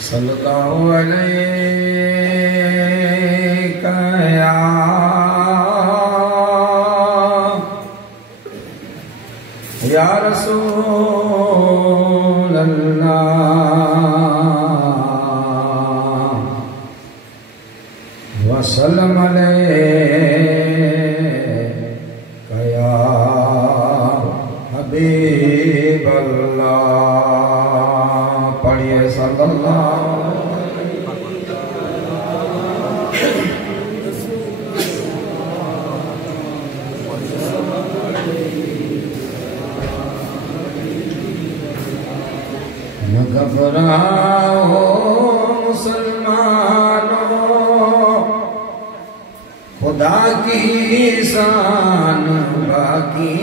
सल्लल्लाहु अलैका या रसूल अल्लाह वसल्लम अलैका या हबीब अल्लाह। पढ़िए सल्लल्लाहु न घबराओ मुसलमानों, खुदा की शान बाकी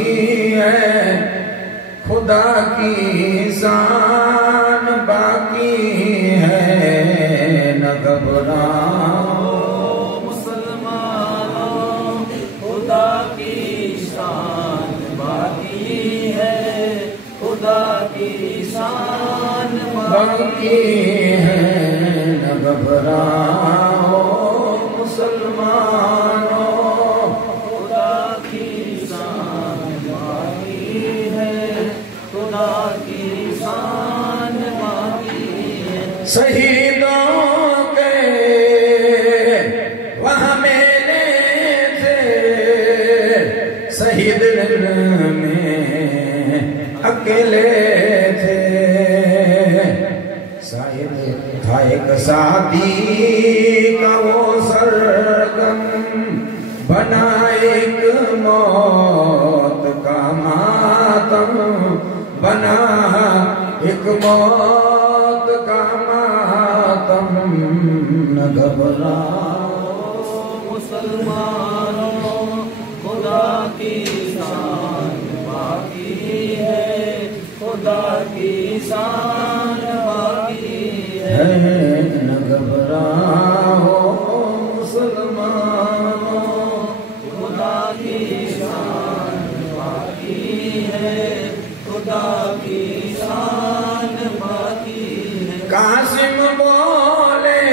है, खुदा की शान बाकी है। न घबराओ मुसलमानों, खुदा की शान बाकी है, खुदा की शान बाकी है। न घबराओ मुसलमानों, खुदा की शान बाकी है, खुदा की शान बाकी है। शहीदों के वहाँ मेले थे, शहीद में अकेले थे। शायद था एक शादी का वो सरगम, बना एक मौत का मातम, बना एक मौत का मातम। न घबराओ मुसलमानों, खुदा की शान बाकी है, खुदा की शान बाकी है। न घबराओ मुसलमानों, खुदा की शान बाकी है, खुदा की शान बाकी है। कासिम बोले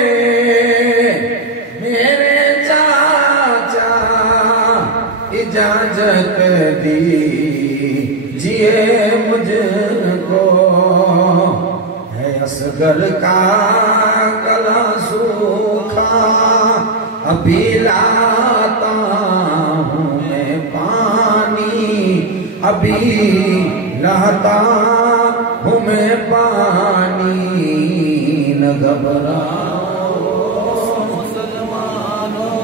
मेरे चाचा इजाजत दीजिए मुझको, है असगर का गला सूखा, अभी लाता हूँ मैं पानी, अभी लाता हूँ मैं पानी। न घबराओ मुसलमानों,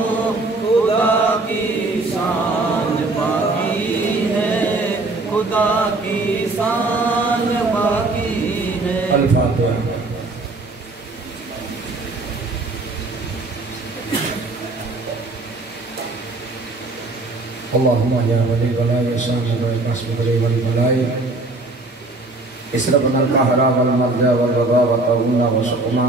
खुदा की शान बाकी है, खुदा की शान बाकी है। अल-फातिहा। अल्लाहुम्मा या वली वलाय शान वल कसबरी वल वलाय इसरबनल कहरा वल मर्जा वल वबा व तउना व शुकमा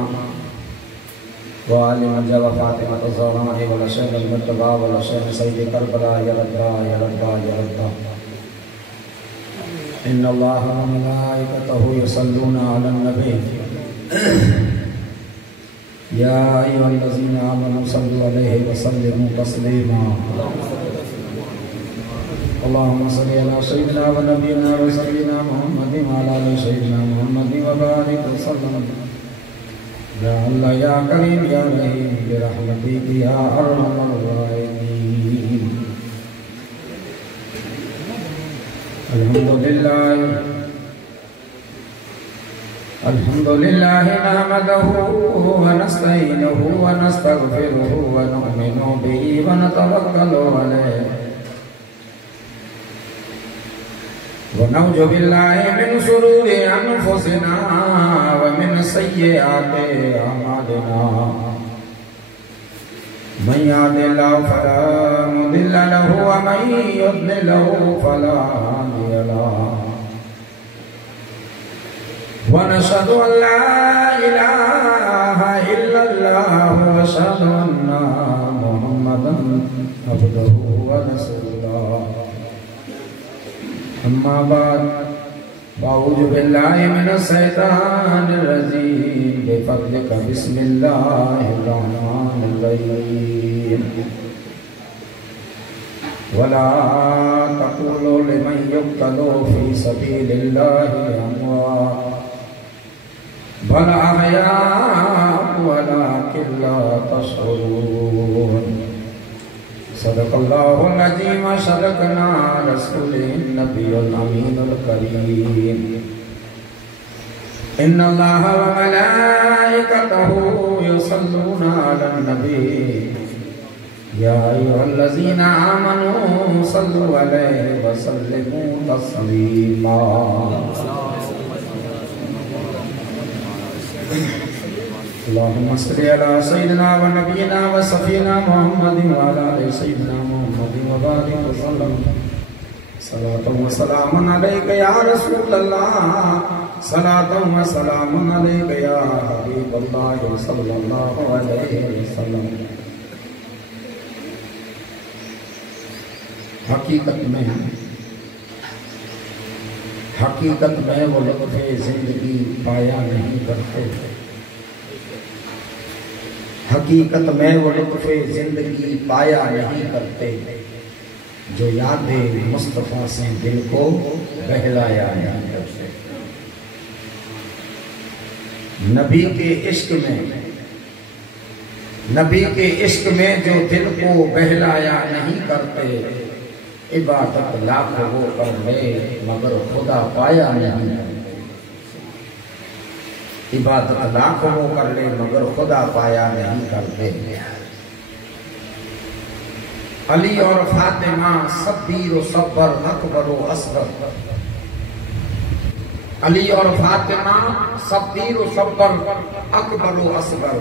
व आलि मर्जा व फातिमा ज़हरा वल शैन अल मुर्तबा वल शैन सय्यद करबला या रब्बा या रब्बा या रब्बा। इन्नल्लाह व मलाइकतहु यसल्लूना अलन नबी या अय्युहल्लज़ीना आमनू सल्लु अलैहि व सल्लिमू तस्लीमा। अल्लाहुम्मा सल्लि अला सय्यिदिना व नबियिना व सय्यिदिना मुहम्मदिन व अला आलि सय्यिदिना मुहम्मदिन व बारिक व सल्लम। या अल्लाह या करीम या रहीम बिरहमतिक या अरहमर राहिमीन। अल्हम्दुलिल्लाह नहमदहु व नस्तईनुहु व नस्तगफिरुहु व नु'मिनु बिही व नतवक्कलु अलैहि व नऊज़ु बिल्लाहि मिन शुरूरि अनफुसिना व मिन सय्यिआति अमालिना। मन यहदिल्लाहु फला मुदिल्ल लहु व मन युद्लिलहु फला हादिय लहु। व नशहदु अन ला इलाहा इल्लल्लाह व अशहदु अन्ना मुहम्मदन अब्दुहु व रसूलुहु। अम्मा बाद अऊज़ु बिल्लाहि मिनश शैतानिर रजीम बिफज़लिक बिस्मिल्लाहिर्रहमानिर्रहीम वला तक़ूलू लिमन युक़्तलू फ़ी सबीलिल्लाहि अमवात बल अहयाअ वलाकिन ला तशऊरून। सदक़ल्लाहुल अज़ीम व सदक़ना रसूलुन नबियुल अमीनुल करीम। इन्नल्लाह व मलाइकतहु युसल्लूना अलन नबी या अय्युहल्लज़ीना आमनू सल्लु अलैहि व सल्लिमू तस्लीमा। अल्लाहुम्मा सल्लि अला सय्यिदिना व नबियिना व सफ़ीना मुहम्मदिन व अला आलि सय्यिदिना मुहम्मदिन व बारिक व सल्लम। सलातु व सलामुन अलैका या रसूलल्लाह सलातु व सलामुन अलैका या हबीबल्लाह सल्लल्लाहु अलैहि वसल्लम। हकीकत में वो लुत्फ़े जिंदगी पाया नहीं करते। हकीकत में वो लुत्फ़े जिंदगी पाया नहीं करते जो यादें मुस्तफ़ा से दिल को बहलाया नहीं करते। नबी के इश्क में जो दिल को बहलाया नहीं करते, इबादत लाख वो कर ले मगर खुदा पाया नहीं करते। इबादत लाख वो कर ले मगर खुदा पाया नहीं करते। अली और फातिमा सब्बीर व सब्बर अकबर व असगर। अली और फातिमा सब्बीर व सब्बर अकबर व असगर।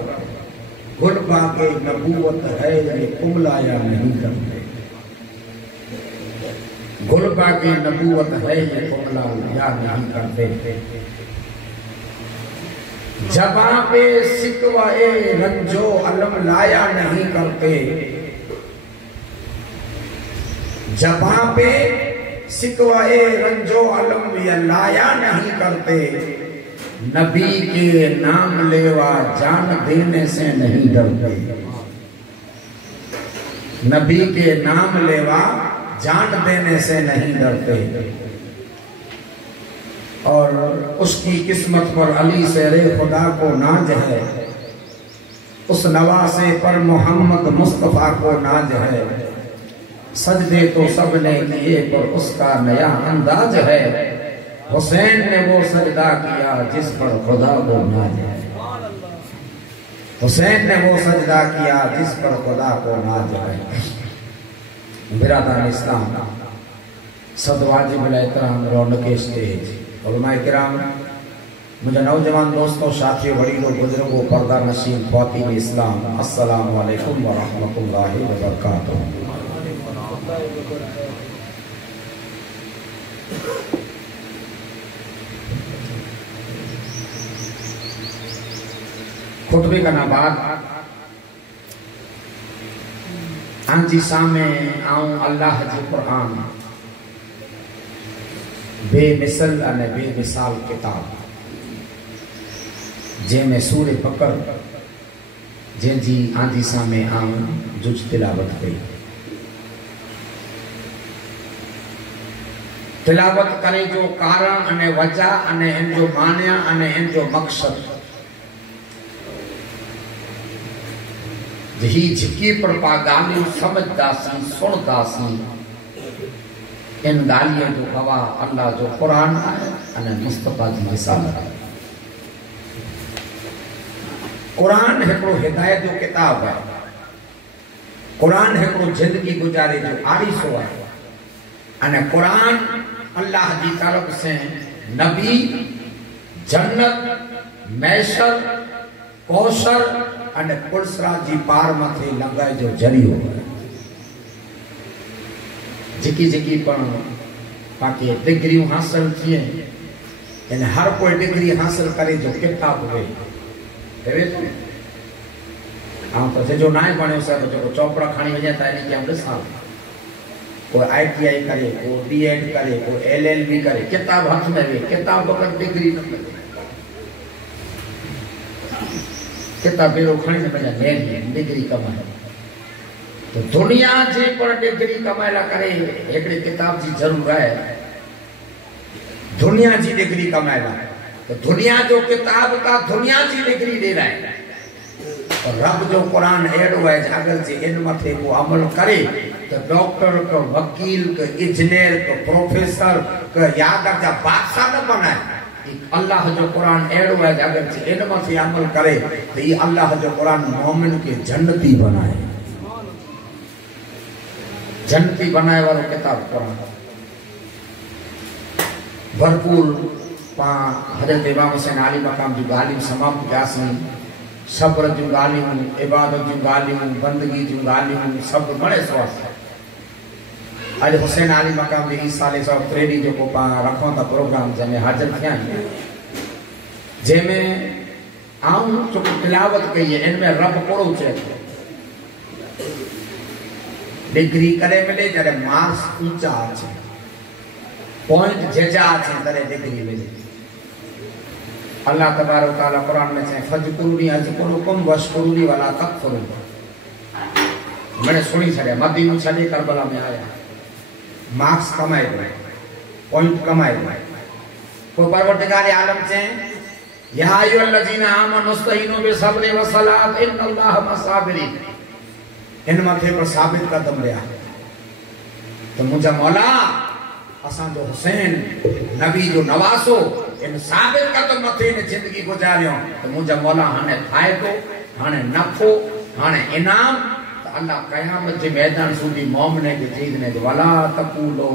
गुलबा के नबूवत है ये कुमलाया नहीं करते। गुलबा की नबूवत है ये कुमलाया नहीं करते। जबां पे सिकवाए रंजो अलम लाया नहीं करते। जबां पे सिकवाए रंजो अलम लाया नहीं करते। नबी के नाम लेवा जान देने से नहीं डरते। नबी के नाम लेवा जान देने से नहीं डरते। और उसकी किस्मत पर अली शेरे खुदा को नाज है। उस नवासे पर मोहम्मद मुस्तफ़ा को नाज है। सजदे तो सब ने किए पर उसका नया अंदाज है। हुसैन ने वो सजदा किया जिस पर खुदा को नाज है। हुसैन ने वो सजदा किया जिस पर खुदा को नाज है। बिरादरान इस्लाम सदवाजिब एहतराम रौनक स्टेज उलमाए किराम, मुझे नौजवान दोस्तों, साथियों, बड़ीलों, बुजुर्गों, पर्दा नशीन ख्वातीन इस्लाम, अस्सलामु अलैकुम व रहमतुल्लाहि व बरकातुहू। खुतबे का नाबाद आंजी सामे आऊं अल्लाह जी कुरान बेमिसल अने बेमिसाल किताब जंहिंमें सूर बकर जंहिंजी आंजी सामे आऊं जुज तिलावत कई। तिलावत करे जो कारण अने वजह अने इन जो मान्या अने इन जो मकसद ही झिकी पर पा गालियूं समझदासीं सुणदासीं। इन गालियों जो गवाह अल्लाह जो कुरान है अने मुस्तफा जी रिसालत है। कुरान हिकिड़ो हिदायत जो किताब है। कुरान हिकिड़ो जिंदगी गुजारे जो आरीसो है। अने कुरान अल्लाह जी तरफ से नबी जन्नत मैशर कौशल अने पुलसरा जी पार मथे लंघाए जो जरियो है। जेकी पण पाके डिग्रियूं हासिल थिए यानी हर कोई डिग्री हासिल करे जो किताब वे तो जो ना बने सब जो चौपड़ा खानी वजह था इनके हम साल कोई ITI करे, कोई B.Ed करे, कोई LLB करे, किताब हाथ में वे किताब बगैर डिग्री न मिले। किताब बेरो खणी ने पंहिंजा नेम डिग्री कमाए तो दुनिया जे पर डिग्री कमाए ला करे हिकिड़ी किताब जी ज़रूर है दुनिया जी डिग्री कमाए ला तो दुनिया जो किताब का दुनिया जी डिग्री दे रहा है और रब जो कुरान एड़ो है अगर जे इन मथे को अमल करे तो डॉक्टर को वकील को इंजीनियर को प्रोफेसर को याद जा बादशाह न बनाए अल्लाह जो कुरान एड़ो है अगर जे इन मथे अमल करे तो ये अल्लाह जो कुरान मोमिन के जन्नती बनाए जन्नती बनाए वालो किताब कुरान भरपूर पा हजरत इमाम हुसैन आली मकाम जो गालिब समाप्त कयासीं सब्र जो गालियूं इबादत जो गालियूं बंदगी जो गालियूं सब बड़े स्वास आज हुसैन आली मकाम जी साले सब त्रेडी जो को पा रखो था प्रोग्राम जमे हाजिर थिया जेमे आऊं जो तिलावत कई है इनमें रब कोड़ो चे डिग्री करे मिले जरे मार्क्स ऊंचा आचे पॉइंट जेजा आचे तरे डिग्री मिले अल्लाह तबारक तआला कुरान में चाहे फजकुरुनी अजकुरुकुम वशकुरुनी वला तकफुरुन मैंने सुनी छड़े मदीनो छड़े करबला में आया मार्क्स कमाए पॉइंट कमाए को परवरदिगार आलम से या अय्युहल्लज़ीना आमनु इस्तईनु बिस्सब्रि वस्सलात इन्नल्लाह मस्साबिरीन इन मथे पर साबित कदम लिया तो मुझा मौला असा जो हुसैन नबी जो नवासो इन साबित कदम मथे ने जिंदगी गुजारियो तो मुझा मौला हाने फायदो हाने नफो हाने इनाम तो अल्लाह कयामत के मैदान सुधी मोमिने के चीज ने वला तकूलो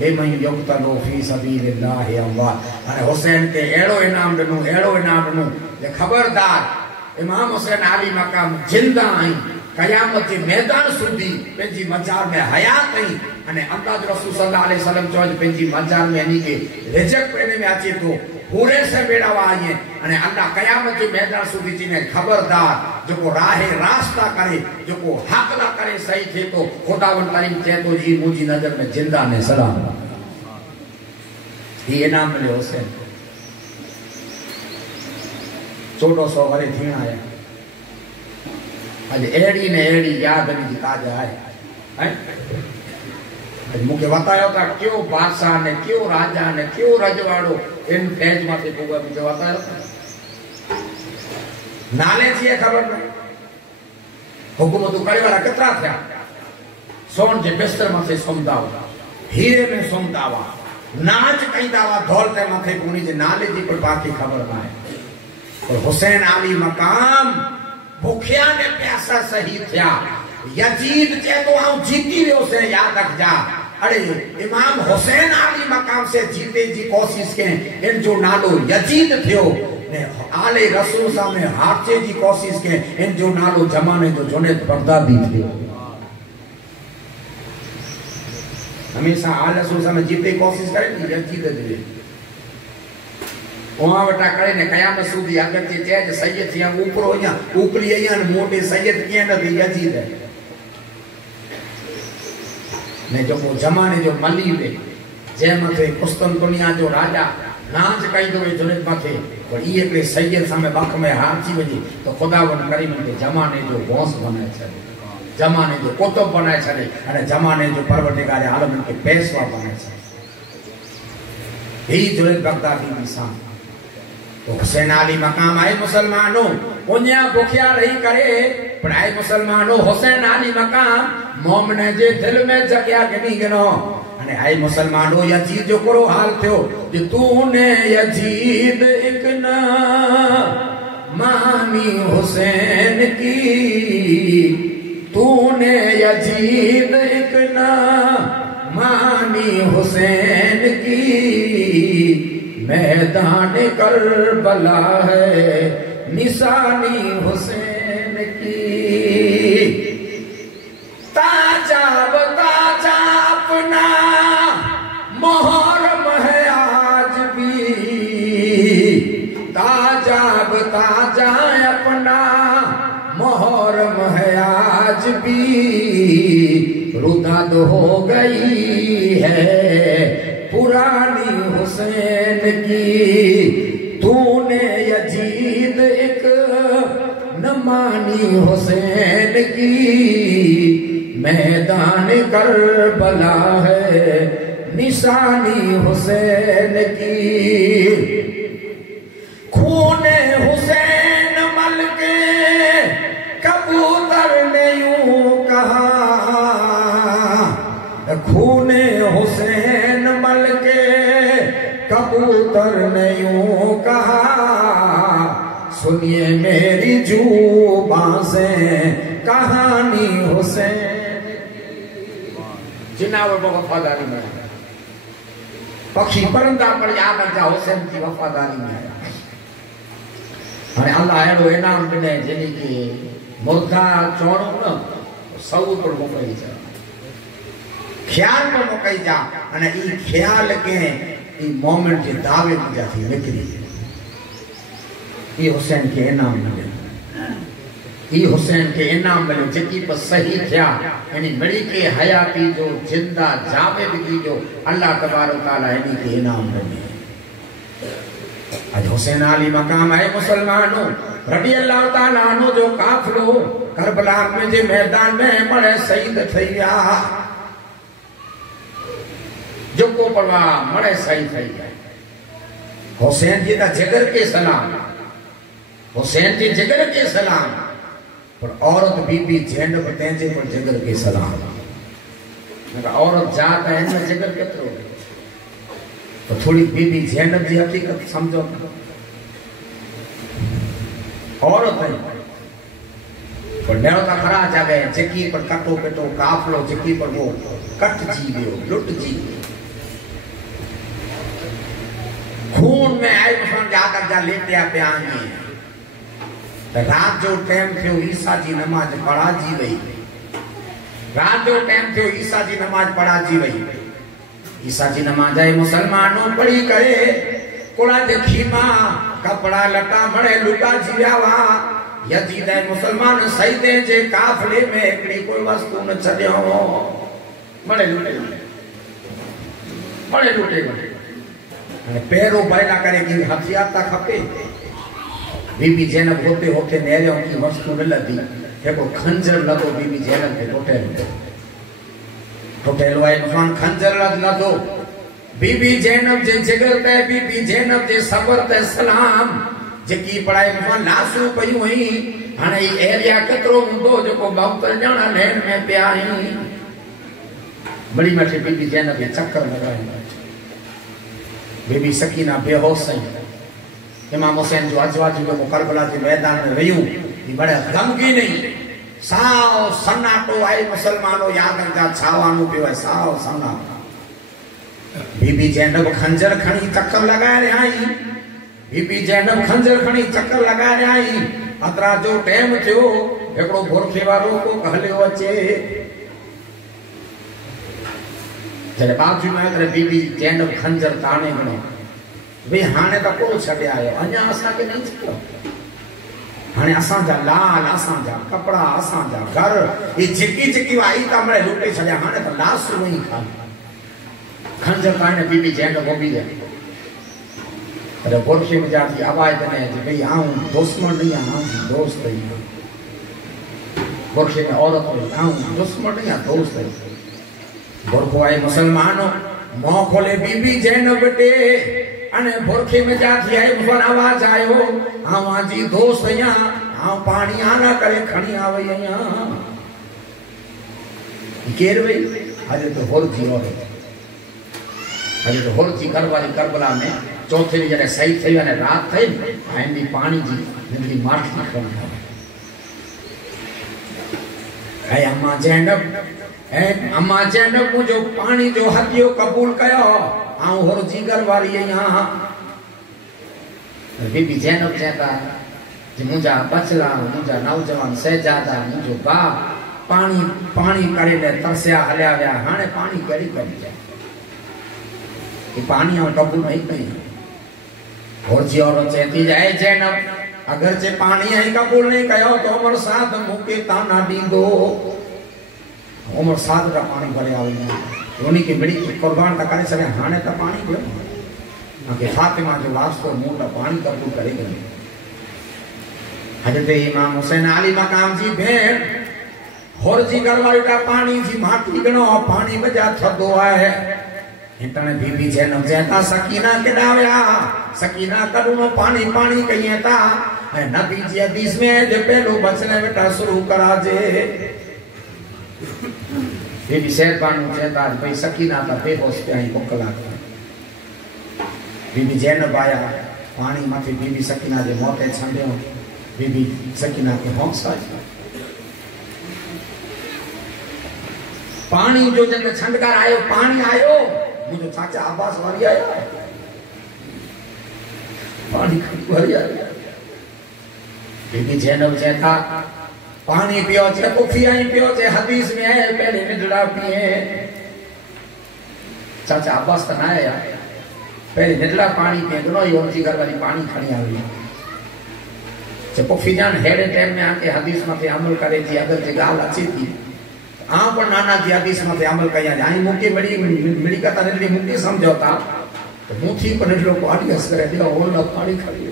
लिमन युक्तलो फी सबीलिल्लाह अल्लाह हाने हुसैन के एड़ो इनाम दनु जे खबरदार इमाम हुसैन आली मकाम जिंदा आई कयामत के मैदान सुधी पेंजी मजार में हयात आई अने अल्लाह रसूल सल्लल्लाहु अलैहि वसल्लम चोज पेंजी मजार में यानी के रिजक पेने में आचे तो पूरे से बेड़ा वाए अने अल्लाह कयामत के मैदान सुधी जिने खबरदार जो को राहे रास्ता करे जो को हक ला करे सही थे तो खुदावन करीम कहे तो जी मुझी नजर में जिंदा ने सलाम ये नाम मिले हुसैन 1400 वरे थी आया आज एड़ी ने एड़ी याद नहीं ताजा है मुझे बताया था क्यों बादशाह ने क्यों राजा ने क्यों रजवाड़ो इन फैज माथे पूगा मुझे बताया नाले थी खबर नहीं हुकूमत करे वाला कितना था सोन जे बिस्तर माथे सुमदा हुआ हीरे में सुमदा हुआ नाच कई दावा दौलत माथे कोनी जे नाले जी पर बाकी खबर ना है और हुसैन आली मकाम भूखिया ने प्यासा सही थिया यजीद चे तो आऊं जीती वियो से याद रख जा अरे इमाम हुसैन आली मकाम से जीते जी कोशिश के इन जो नालो यजीद थियो ने आले रसूल सा में हाचे जी कोशिश के इन जो नालो जमाने जो जुनैद बगदादी थियो हमेशा आले रसूल सा में जीते कोशिश करे यजीद दे वहां बटा करे ने कयामत सुधी अगर जे जे सैयद थिया ऊपरो या ऊपरी या मोटे सैयद के न थी यजीद है ने जो वो जमाने जो मली वे जे मथे कुस्तुनतुनिया जो राजा नाच कई दो जुनैद मथे और ये के सैयद सामे बख में हारची वजी तो खुदावन करीम के जमाने जो गौस बनाए छे जमाने जो कुतुब बनाए छे अने जमाने जो परवरदिगार आलम के पेशवा बनाए छे ही जुनैद बगदादी की शान तो हुसैन आली मकाम आए मुसलमानों उन्या भूखिया रही करे पर आए मुसलमानों हुसैन आली मकाम मोमिन जे दिल में जगया गनी गनो अने आए मुसलमानों यजीद जो करो हाल थियो जे तूने यजीद एक ना मानी हुसैन की तूने यजीद एक ना मानी हुसैन की मैदान करबला है निशानी हुसैन की ताजा बताजा अपना मुहर्रम है आज भी ताजा बताजा अपना मुहर्रम है आज भी रुदाद हो गई है पुरानी हुसैन की तूने यजीद एक न मानी हुसैन की, मैदान करबला है निशानी हुसैन की। खूने हुसैन मल के कबूतर ने यूं कहा, खूने हुसैन मल के कबूतर ने यूं कहा, सुनिए मेरी जुबां से कहानी हुसैन की। जिनावर पर वफादारी में पक्षी परंदा पर याद जा हुसैन की वफादारी में हाणे अल्लाह अहिड़ो इनाम ॾिने जंहिं खे मुर्दा चवणो न सऊ पर मोकिली जा, ख्याल पर मोकिली जा, अने ई ख्याल के ई मोमेंट जे दावे में जाती निकरी। ये हुसैन के इनाम मिले, ये हुसैन के इनाम मिले जेकी पर सही थिया, यानी मिड़ी के हयाती जो जिंदा जावेदगी जो अल्लाह तबारक तआला इन्हीं के इनाम मिले। आज हुसैन अली मकाम है मुसलमानों रबी अल्लाह ताला अन्हु जो काफिलो करबला में जे मैदान में मरे शहीद थई विया, जो को परवा मरे शहीद थई विया। हुसैन जी दा जिगर के सलाम, हुसैन जी जिगर के सलाम, पर औरत बीबी ज़ैनब तेंजे पर जिगर के सलाम। औरत जात है न जिगर केतरो, तो थोड़ी बीबी ज़ैनब जी हकीकत समझो। औरत है पर डेरो का खरा जागे जेकी पर कटो पेटो काफलो जेकी पर वो कट जी वियो लुट जी खून में आई मुसलमान जाकर जा लेटिया पे आए। रात जो टाइम थे ईसा जी नमाज पढ़ा जी वही, रात जो टाइम थे ईसा जी नमाज पढ़ा जी वही। ईसा जी नमाज आई मुसलमानों पढ़ी करे कोड़ा देखी मां कपड़ा लटा मड़े लुटा जी व्यावा। यजीद मुसलमान सईदे जे काफले में एकड़ी कोई वस्तु न छड्यो, मड़े लुटे मड़े लुटे अने पैरो बैला करे कि हथियार ता खपे। बीबी ज़ैनब होते होते नेरियों की वस्तु न लदी, एको खंजर लगो बीबी ज़ैनब के टोटेलो है मुसलमान खंजर लदो। बीबी ज़ैनब जे जिगर ते बीबी ज़ैनब जे सबर ते सलाम जेकी पढ़ाई मुसलमान लासू पई हुई। हाणे ई एरिया केतरो हुंदो जेको मौत ॼाणा लेन में पिया आहिनि। बड़ी मथे बीबी ज़ैनब के चक्कर लगाए, बीबी सकीना बेहोश आई। इमाम हुसैन जो अजवाज जो करबला के मैदान में रहियूं, ई बड़े गमगी नहीं साव सन्नाटो आई मुसलमानों याद जा छावानो पियो है साव सन्ना। बीबी ज़ैनब खंजर खणी चक्कर लगाए आई, बीबी ज़ैनब खंजर खणी चक्कर लगाए आई। अतरा जो टाइम थियो एकड़ो गोरखे वारो को हलियो अचे, जरे बाजू में करे बीबी ज़ैनब खंजर ताने गणो वे हाने तो को छड्या आयो अञा असा के नहीं छड्यो। हाने असा जा लाल असा जा कपड़ा असा जा घर ये जिकी जिकी आई त हमरे लुटे छड्या। हाने तो लाश वही खा खंजर ताने बीबी ज़ैनब होबी दे। अरे गोरखे में जाती आवाज ने कि भाई आऊं दुश्मन नहीं आऊं दोस्त ही। गोरखे में औरत में आऊं दुश्मन नहीं आ दोस्त है। गोरखो आए मुसलमानों मुंह खोले बीबी ज़ैनब दे अने गोरखे में जाती आई मुसलमान आवाज आयो आवा जी दोस्त या आ पानी आना करे खणी आवई या केर वई अजे तो होर जी और अजे तो होर जी करवाली करबला में चौथे ॾींहुं जॾहिं सही थी वञे राति थई आईंदी पाणी जी नंढड़ी माठी खणी ऐं अम्मा ज़ैनब मुंहिंजो पाणी जो हदियो क़बूल कयो आऊं होर जी करवाली आहियां। बीबी ज़ैनब चवंदा कि मुंहिंजा बचड़ा मुंहिंजा नौजवान शहजादा मुंहिंजो बाप पाणी पाणी करे ने तरसिया हलिया विया। हाणे पाणी कहिड़ी करी जाए कि पाणी आऊं क़बूल नहीं कई। और जी औरत चवंदी है ज़ैनब अगर जे पानी आई कबूल नहीं कयो तो उमर साथ मुके ताना दींदो। उमर साथ का पानी भरे आवे उन्हीं की बड़ी कुर्बान का करे सके हाने का पानी पियो आके फातिमा जो वास्तो मुंह का पानी कबूल करेगा। हजरत इमाम हुसैन आली मकाम जी भेण होर जी घरवारी का पानी जी माटी गणो पानी में जा थदो है इतने बीबी जैन जैता सकीना के डावया सकीना करूनो पानी पानी कहिएता है नबी जी हदीस में जे पहलो बचने बेटा शुरू करा जे बीबी शेर पानी जैता भाई सकीना ता बेहोश पे आई मोकला बीबी जैन बाया पानी माथे बीबी सकीना जे मोटे छंडे बीबी सकीना के हौसला पानी जो जन छंडकार आयो पानी आयो मुझे चाचा आवाज वाली आया पानी भरी आया बीबी जैनब जैता पानी पियो चे कॉफी आई पियो चे हदीस में है पहले निजड़ा पिए चाचा आवाज तो ना आया पहले निजड़ा पानी पिए दोनों ही उनकी घर वाली पानी खड़ी आ गई चे कॉफी जान हेडे टाइम में आके हदीस में अमल करे थी अगर जे गाल अच्छी थी आप पर नाना जी हदीस में अमल कया जाए मुके बड़ी मिली कथा ने मुके समझौता तो मुठी पर लोग को हदीस करे दिया और ना पानी खड़ी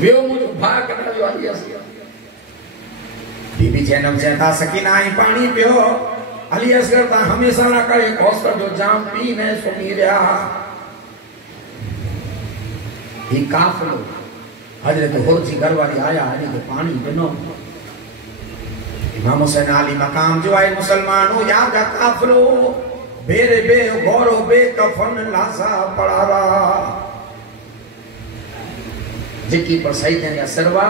वे मुझे भाग करने वाली है बीबी जैनब जैता सकीना आई पानी पियो अली असगर ता हमेशा ना करे कौसर जो जाम पी ने सुनी रहा ही काफलो हजरत होरजी घर वाली आया हनी के पानी बिनो इमाम हुसैन आली मकाम जो आए मुसलमानों या का काफलो बेरे बे गौरो बे कफन लासा पड़ावा जिकी पर सही थे सरवा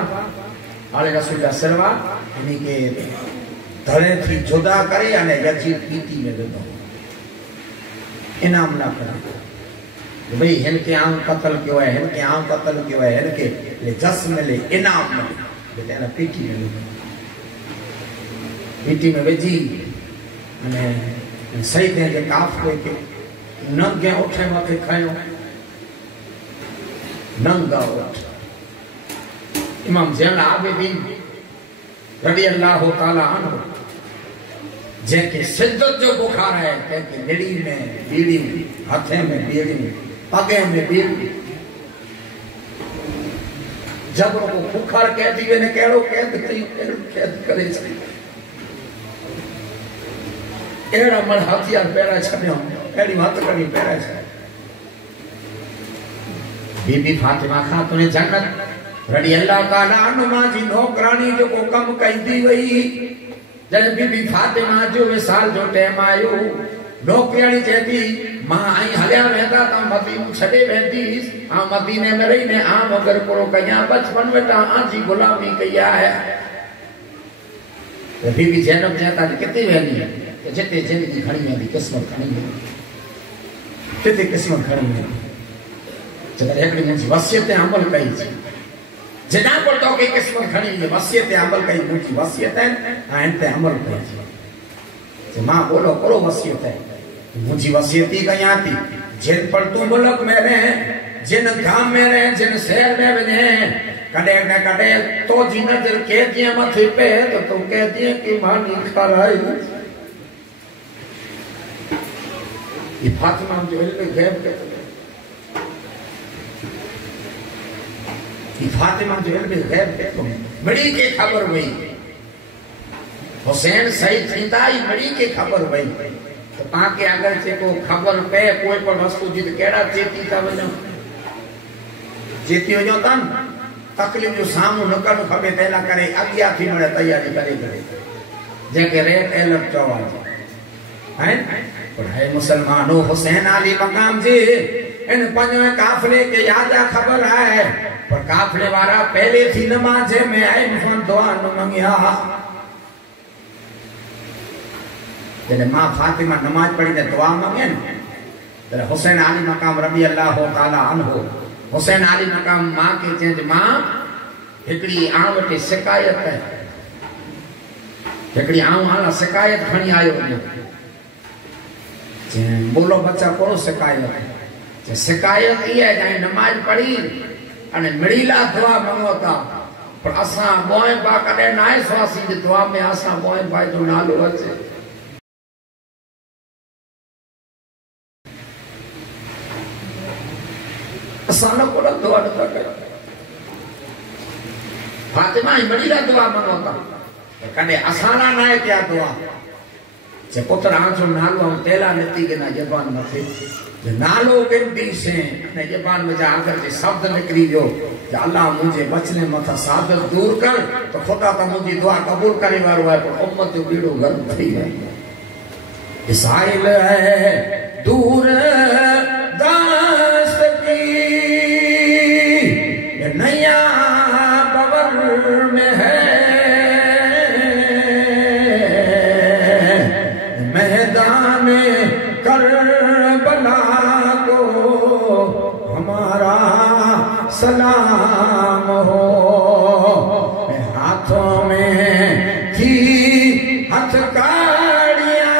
आले रसूल का सरवा यानी के धरे थी जुदा करे अने यजी पीती में दो इनाम ना करे भाई इनके आम कत्ल क्यों है इनके आम कत्ल क्यों है इनके ले जस मिले इनाम मिले बेटा पीटी में भेजी अने सही थे के काफ को के नंगे उठे मथे खायो नंगा उठ इमाम ज़ैनुल आबिदीन रज़ी अल्लाह ताला अन्हु जेके शिद्दत जो बुखार है के निड़ी में बीड़ी हाथे में बीड़ी पगे में बीड़ी जब को बुखार कहती वे ने केड़ो कैद करे एड़ा मन हथियार पैरा छड्यो एड़ी हथ करी पैरा छ बीबी फातिमा खातून जन्नत रज़ी अल्लाह ताला अन्हा जी नौकरानी जो को कम कईदी वई जने बीबी फातिमा जो विसाल जो टाइम आयो नौकरानी चेती मां आई हल्या वेंदा ता मदीनो छडे वेंदी आ मदीने में रही ने आ मगर कोरो कया बचपन बेटा आजी गुलामी कया है तो बीबी जैनब जैता कितनी वेंदी है जिते जिंदगी खणी वेंदी किस्मत खणी वेंदी तिते किस्मत खणी वेंदी जब एकड़ी मुझी वसियत अमल कई जना पर तो के किस्मत खणी है वसियत अमल कई मुझी वसियत है आन ते अमल कई जे मां बोलो करो वसियत है मुझी वसियती कया थी जिन पर तू मुल्क में रहे जिन गांव में रहे जिन शहर में रहे कदे न कदे तो जी नजर के दिए मथे पे तो तुम कहती है कि मानी खराई ये फातिमा जो है गैब के फातिमा जो है गैब के तो बड़ी के खबर हुई हुसैन सही थींदा ही बड़ी के खबर हुई तो आके अगर से को खबर पे कोई पर वस्तु जी केड़ा चेती था वनो चेती वनो तन तकलीफ जो सामू न कर खबे तेला करे अगिया थी मरे तैयारी करे जे के रेट अलग चवा है पर है मुसलमानों हुसैन आली मकाम जी इन पंजवे काफले के यादा खबर है पर काफले वाला पहले थी नमाज में आए मुफन दुआ न मंगिया जने मां फातिमा नमाज पढ़ी ने दुआ मांगे न तो हुसैन आली मकाम रज़ी अल्लाह ताला अन्हु हुसैन आली मकाम मां के चेंज मां एकड़ी आव के शिकायत है एकड़ी आव आला शिकायत खणी आयो जे बोलो बच्चा कोरो शिकायत जे शिकायत ये है नमाज पढ़ी अने मिड़ीला दुआ मंगोता पर असा बोए बा कदे नाए स्वासी जे दुआ में असा बोए बा जो नालो अचे असां न को दुआ नथा कयूं। फातिमा ही बड़ी ला दुआ मनो था कने असाना ना है क्या दुआ जे पुत्र आंसू नालो तेला नती के ना जबान में थे जे नालो गिनती से ने जबान में जा आकर जे शब्द निकली जो जे अल्लाह मुझे बचने मथा सादर दूर कर तो खुदा तो मुझी दुआ कबूल करे वारो है पर उम्मत जो बीड़ो गर्म थई है इसाइल है दूर दास्त की नैया बबर में है मैदान करबला को हमारा सलाम हो। हाथों में थी हथकड़ियां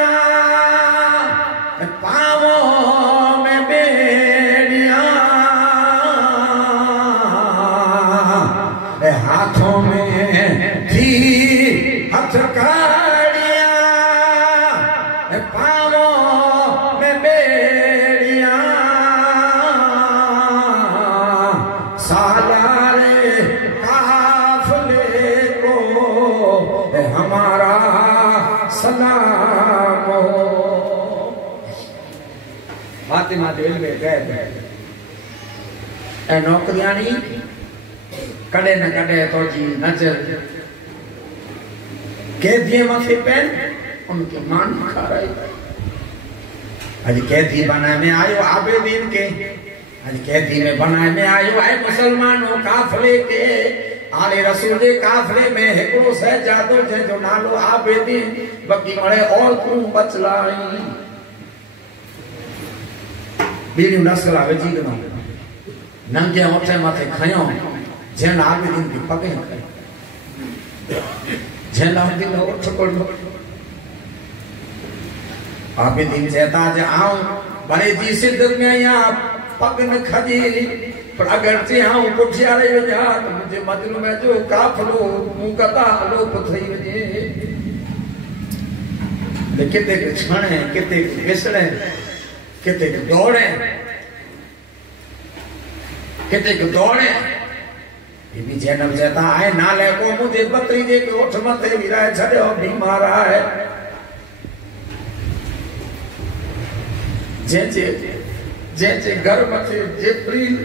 पाँवों में बेड़ियां हाथों में थी हथकड़ियां पाँवों में बेड़ियां सालारे काफले को हमारा सलाम हो। फातिमा दिल में गए ए नौकरियानी कड़े न कड़े तो जी नजर कैदी मथे पेन उनके मान खा रहे आज कैदी बनाए में आयो आबेदीन के आज कैदी में बनाए में आयो आए मुसलमानों काफले के आले रसूल के काफले में एकड़ो शहजादो जे जो नालो आबेदीन बाकी मळे और तू बचलाई बीड़ी नस्ल आवे जी गनो नंगे ओठे माथे खयो जेन आबेदीन की पगे जेन आबेदीन ओठ पड़ो आबेदीन कहता जे आऊं भले जी सिद्ध में या पग न खजी पर अगर से आऊं पुठिया रही वजा तो मुझे मजनू में जो काफलो मुंह कता अलोप थई वजे लेकिन ते छणे किते विसड़े किते दौड़े किते दौड़े भी जैनब कहता है नाले को मुझे बतरी दे के ओठ मथे विराए छड़े बीमार है जे घर मथे जिब्रील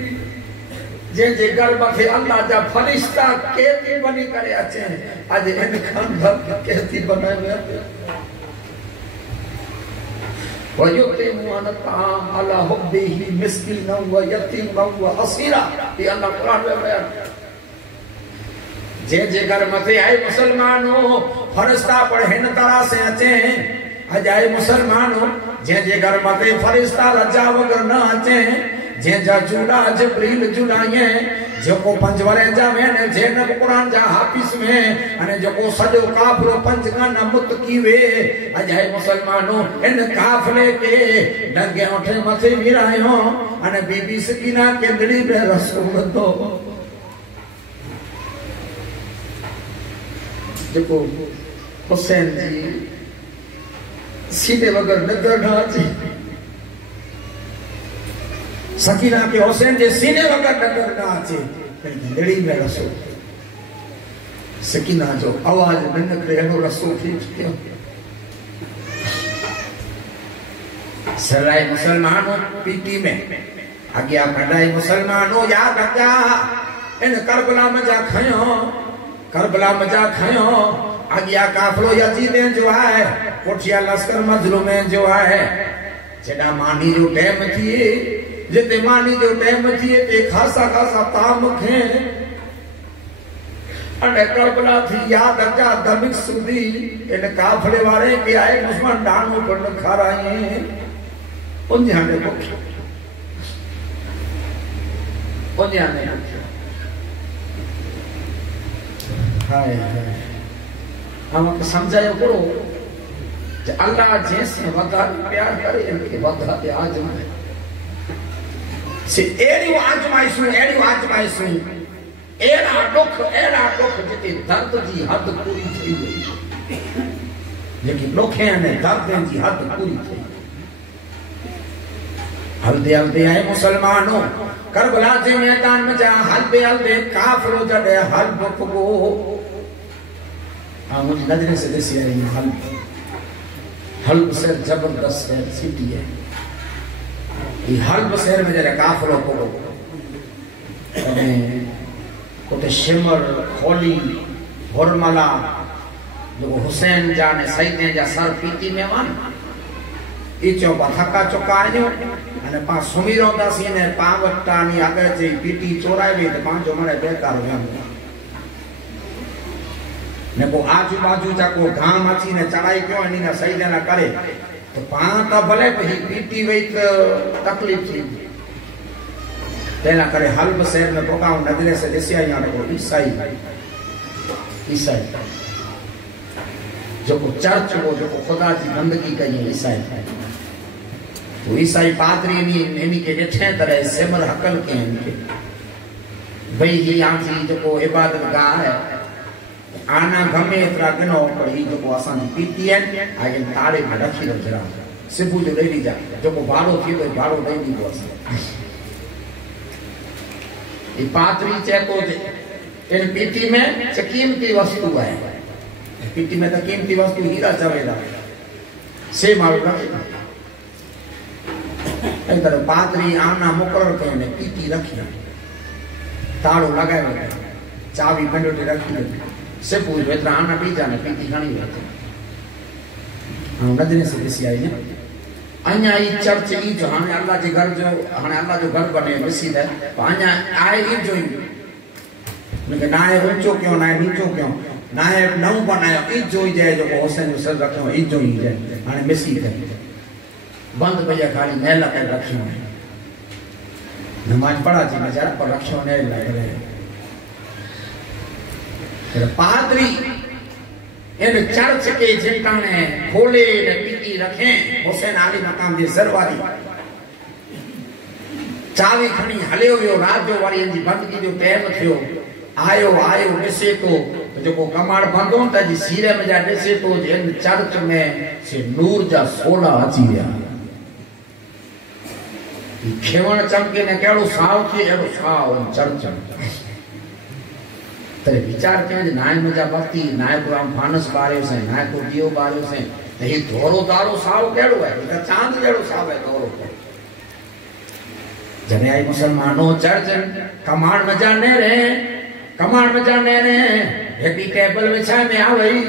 जे घर मथे अल्लाह जा फरिश्ता कैदी बनी करे अचे आज इन खान घर कैदी बनाए वयुतिमून ताम अला हुब्बिही मिस्कीना व यतीमा व असीरा ये अल्लाह कुरान में बयान जे घर मथे आए मुसलमानों फरिश्ता पढ़े न तरह से अचे अजाए मुसलमानों जे घर मथे फरिश्ता रजा वगर न अचे जे जा जुड़ा जिब्रील जुड़ाए जो को पंजवरे जा में जे न कुरान जा हाफिज में अने जो को सजो काफिरो पंजगान मुतकी वे अजाए मुसलमानों इन काफले के डंगे उठे मथे मिरायो अने बीबी सकीना केंदड़ी में रसूल दो देखो हुसैन जी सीधे वगर नजर न अचे सकीना के हुसैन जे सीने वगर नजर न अचे दिड़ी में रसो सकीना जो आवाज न निकले एनो रसो थी चुकियो सराय मुसलमानों पीटी में आज्ञा कढाई मुसलमानों याद रखा इन करबला में जा खयो आज्ञा काफलो यजीद जो है कोठिया लश्कर मजलूम जो है जेड़ा मानी जो टाइम थी जिते मानी जो टाइम थी ते खासा ताम खे अने करबला थी याद रखा दमिक सुधी इन काफले वाले के आए दुश्मन डाणो बन खाराए उन्याने हाय हम समझायो करो जे अल्लाह जैसे वदा प्यार करे इनके वदा पे आजमाए से एड़ी आजमाइशू एड़ा दुख जिते दर्द जी हद पूरी थी गई लेकिन लोखे ने दर्द जी हद पूरी थी हल्दे आए मुसलमानों करबला जे मैदान में जा हलबे हलबे काफिरो जडे हल्ब को हां मुझे नजर से दिसी है हल्ब से जबरदस्त है सिटी है ये हल्ब शहर में जरे काफिरो को अने कोते शिमर खोली होरमला जो हुसैन जाने सईद जा सर पीती में वन इचो थका चुका आयो अने पा सुमी रोंदासी ने पावटानी आगे जे पीटी चोराई वे तो पांचो मने बेकार गम ने को आजू बाजू जा को गाम अची ने चढ़ाई क्यों अनी ने सही देना करे तो पा तो भले ही पीटी वे तो तकलीफ थी तेना करे हल्ब शहर में पोका नजरे से दिसिया या को ईसाई ईसाई जो को चर्च वो जो को खुदा की गंदगी कई ईसाई तो ईसाई पादरी नी के ॾिठे तरह सिमर हकल के इनके भई ये आंजी जो को इबादत गाह है आना गमे इतना गिनो पर ही जो को आसान पीती है आगे तारे में रखी दो जरा सिबू जो दे जा जो को भाड़ो थी तो भाड़ो दे दी बस ये पादरी चेको इन पीटी में कीमती वस्तु है पीटी में तो कीमती वस्तु हीरा चवेला से मारो रखी इधर पादरी आना मुकरर कने पीटी रखी ताड़ो लगाए चाबी पंडोटी रखी से पूछ इतना आना पी जाने पीटी घणी रहती हम नजरे से दिसी आई ने अन्या ई चर्च ई जो हाने अल्लाह जे घर जो हाने अल्लाह जो घर बने मस्जिद है अन्या आए ई जो ने ना है ऊंचो क्यों ना है नीचो क्यों ना है नौ बनाया ई जो ही जाए जो हुसैन जो सर रखो ई जो ही जाए हाने मस्जिद है बंद भैया खाली नेला के रखियो नमाज पढ़ा जी नजर पर रखियो ने लगे फिर पादरी इन चर्च के जिटाने खोले ने पीटी रखे हुसैन आली मकाम जे सरवारी चावी खणी हलियो वियो रात जो वारी जी बंदगी जो टाइम थियो आयो आयो ॾिसे तो जो को कमाड़ बंदो त जी सीरे में जा ॾिसे तो जिन चर्च में से नूर जा 16 अची विया खेवण चमके ने केड़ो साव थी एड़ो साव चर्च ते विचार के नाय मजा बत्ती नाय को हम फानस बारे से नाय को दियो बारे से ते धोरो तारो साव केड़ो है तो चांद जेड़ो साव है धोरो जने आई मुसलमानों चर्च कमाड़ मजाने रे कमाड़ मजाने रे हेडी टेबल विछा में आवई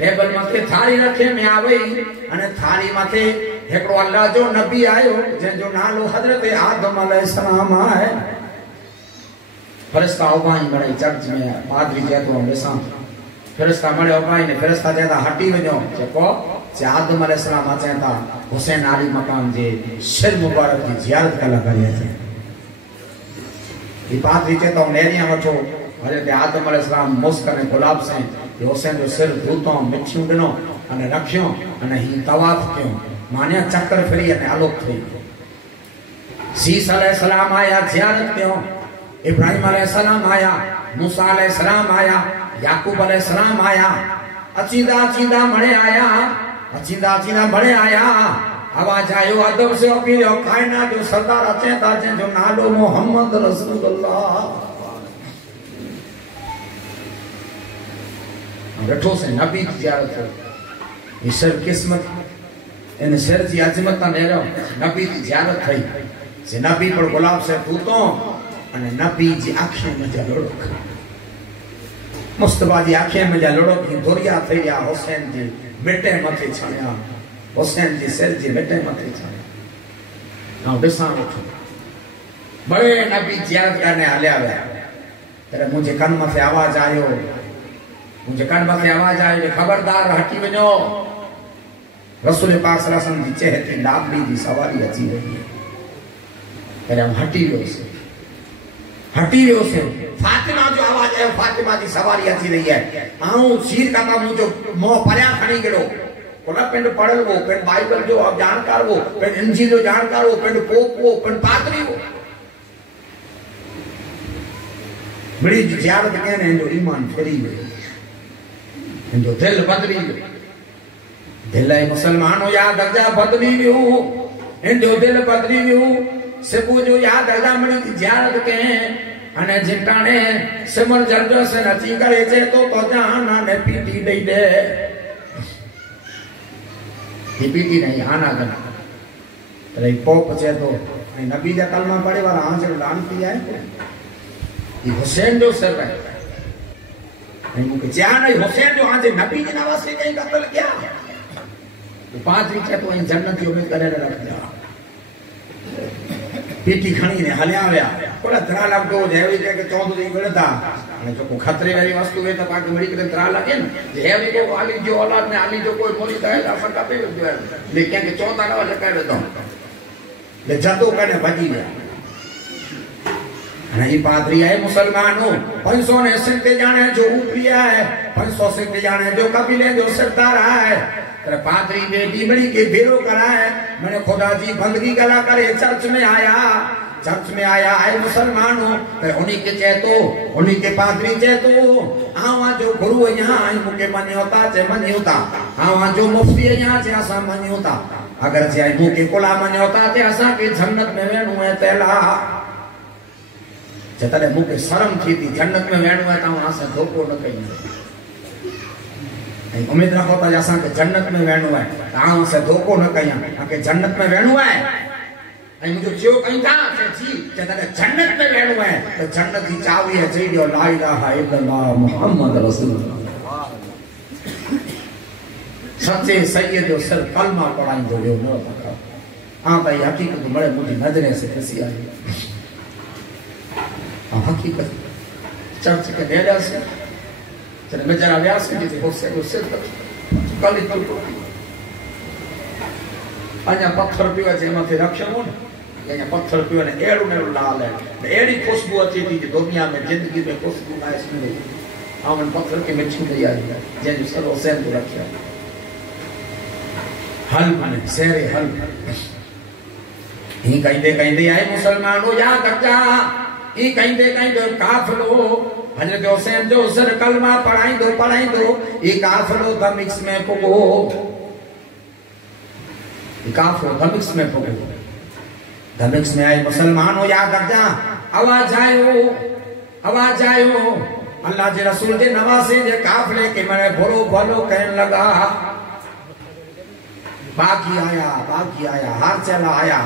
टेबल मथे थाली रखे में आवई अने थाली मथे एकड़ो अल्लाह जो नबी आयो जे जो नालो हजरत आदम अलैहिस्सलाम है फरिश्ता उबाई मरे चर्च में पादरी जे तो बेसा फरिश्ता मरे उबाई ने फरिश्ता जेदा हटी वजो जेको जे आदम अलैहिस्सलाम अचेता हुसैन आली मकाम जे सिर मुबारक की जियारत कला करिया छे ई पादरी जे तो नेरिया वठो हजरत आदम अलैहिस्सलाम मुस्क ने गुलाब से हुसैन जो सिर धूतो मिठियो दिनो अने रखियो अने ही तवाफ कियो माने चक्कर फिरी अने आलोक थई सीस अलैहिस्सलाम आया जियारत कियो इब्राहिम अलैहिस्सलाम आया मूसा अलैहिस्सलाम आया याकूब अलैहिस्सलाम आया अचीदा अचीदा मणे आया अचीदा अचीदा मणे आया आवाज आयो अदब से अपीरो कायनात जो सरदार अचे ता जो नालो मोहम्मद रसूलुल्लाह रठो से नबी की जियारत ये सर किस्मत इन सर जी अजमत ने रो नबी की जियारत थई से नबी पर गुलाब से फूतो अने नबी जी आंखें में जलोड़क मुस्तफा जी आंखें में जलोड़क की दुरिया थई या हुसैन जी बेटे मथे छाया हुसैन जी सर जी बेटे मथे छाया ना दिसा उठो बड़े नबी जियारत करने हल्या वे तेरे मुझे कान में से आवाज आयो मुझे कान में से आवाज आयो खबरदार हटी वजो रसूल पाक सल्लल्लाहु अलैहि वसल्लम जी चेहरे लाबली जी सवारी अची रही है तेरे हम हटी वियो से फातिमा जो आवाज है फातिमा जी सवारी अची रही है आऊं सीर का मुझे मोह परया खणी गेलो कोना पिंड पढ़ल वो पिंड बाइबल जो अब जानकार वो पिंड इंजील जो जानकार वो पिंड पोप वो पिंड पादरी वो बड़ी जियारत कहने जो ईमान फिरी वे जो दिल बदली वे दिल मुसलमानो या दर्जा बदली वियो इन जो दिल बदली वियो सुबह जो याद अजामणी की जियारत के अने जिटाने सिमर जर्जो से नची करे चे तो जाना ने पीटी दई दे पीटी नहीं आना गना रे पोप चे तो नबी दा कलमा पढ़े वाला हां से लानती है ये हुसैन जो सर है नहीं मुके जान है हुसैन जो आज नबी के नवाज से कहीं कत्ल किया वो पांच विच तो इन जन्नत की उम्मीद करे रख जा पीटी खणी ने हल्या आया कोला तरा लाग दो जेवी के चौंद दी गणता અને જો ખતરે વાળી વસ્તુ હોય તો પાકે મળી કરે તરા લાગે ને જેવી को आली जो औलाद ने आली जो कोई मोरी થાય આફર કાપે જો લેकिन કે चौथा ना लकाड़े दो ले जतो कने भागी गया અને ઈ પાદરી આય મુસલમાનો 500 ने सिंधे जाने जो ऊपरिया है 500 सिंधे जाने जो कबीले जो सरदार है तेरे पादरी ने डीमड़ी के बेरो करा है मैंने खुदा जी बंदगी कला करे चर्च में आया है मुसलमानों उन्हीं के चेतो उन्हीं के पादरी चेतो आवा जो गुरु यहाँ आई मुके मन्योता चे मन्योता आवा जो मुफ्ती यहाँ चे आसा मन्योता अगर जे आई मुके कोला मन्योता चे आसा के जन्नत में वेणु है तेला जतरे मुके शर्म थी थी जन्नत में वेणु है ता आसा धोको न कई नहीं उम्मीद रखो ता आसा के जन्नत में वेणु है ता आसा धोको न कई के जन्नत में वेणु है आई मुझे जो कहीं था जी जतरे जन्नत में वेणु है तो जन्नत की चाबी है जई दो ला इलाहा इल्लल्लाह मुहम्मद रसूलुल्लाह सच्चे सैयद सर कलमा पढ़ाई दो जो न पकड़ा हां भाई हकीकत बड़े मुझे नजरे से फंसी आई हकीकत चर्च के डेरा से चले मैं जरा व्यास के उससे कल तो आजा पत्थर पियो जे माथे रखियो ने या पत्थर पियो ने एड़ू ने लाल है एड़ी खुशबू अच्छी थी दुनिया में जिंदगी में खुशबू ना इसमें हमन पत्थर के मिट्टी ले आई जे जो सब हुसैन को रखिया हल माने शेरे हल ही कहते आए मुसलमानों या कच्चा ई कहते काफिलो हजरत हुसैन जो सर कलमा पढ़ाई दो ई काफिलो दमिक्स में पुगो ई काफिलो दमिक्स में पुगो दमिक्स में आए मुसलमानों याद रख जा आवाज आयो अल्लाह के रसूल के नवासे जे काफिले के मने भरो भलो कहने लगा बाकी आया हार चला आया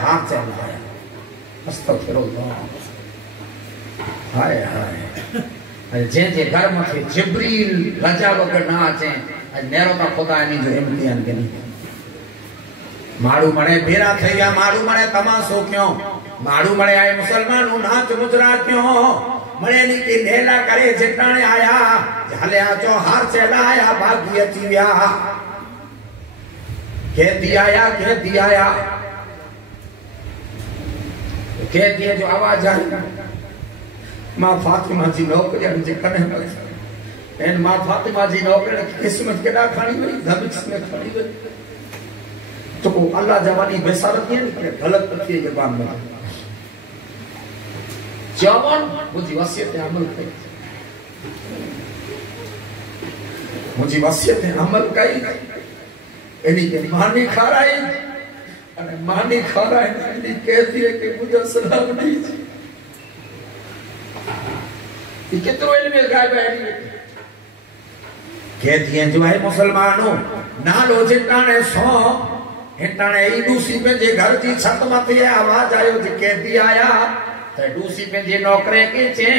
अस्तगफिरुल्लाह हाय हाय जे घर में थे जिब्रील रजा वगर ना अचे नेरो का खुदा नहीं जो इम्तिहान के नहीं माड़ू मणे भेरा थे या माड़ू मणे तमाशो क्यों माड़ू मणे आए मुसलमानों नाच मुजरा क्यों मणे नी की नेला करे जिटाने आया हल्या जो हार चला आया भागी अची व्या कह दिया जो आवाज आई मां फातिमा जी नौकरी जे कने एन मां फातिमा जी नौकरी किस्मत केड़ा खानी वई धमिक्स में खानी वई तो अल्लाह जवानी बेसारत है गलत थी जबान में जवान मुझी वसियत अमल कई मुझी वसियत अमल कई एनी के मानी खाराई अने मानी खाराई एनी कहती है कि मुझे सलाम नहीं ये कितनो इल्म गायब है कहती है जो है मुसलमानों ना लो जिटाने सो हिटाने ई दूसरी पे जे घर की छत मथे आवाज आयो जे कहती आया ते दूसरी पे जे नौकरे के चे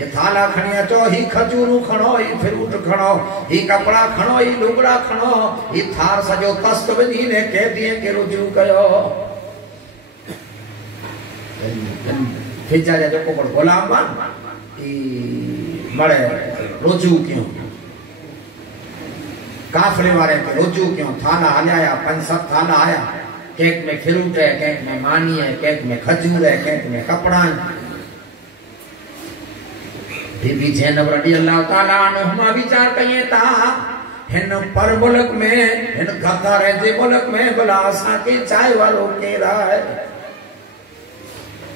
ये थाला खणिया चो ही खजूरू खणो ही फ्रूट खणो ही कपड़ा खणो ही लुगड़ा खणो ही थार सजो तस्त बनी ने कह दिए के रुजू कयो फिजा जो को गुलाम ई मरे रुजू क्यों काफले वाले के रुजू क्यों थाला हलाया 5-7 थाला आया केक में फ्रूट है केक में मानी है केक में खजूर है केक में कपड़ा है बीबी ज़ैनब रज़ी अल्लाह ताला अन्हा विचार कये ता हिन पर मुल्क में हिन गद्दार जे मुल्क में भला असा के चाय वालो केरा है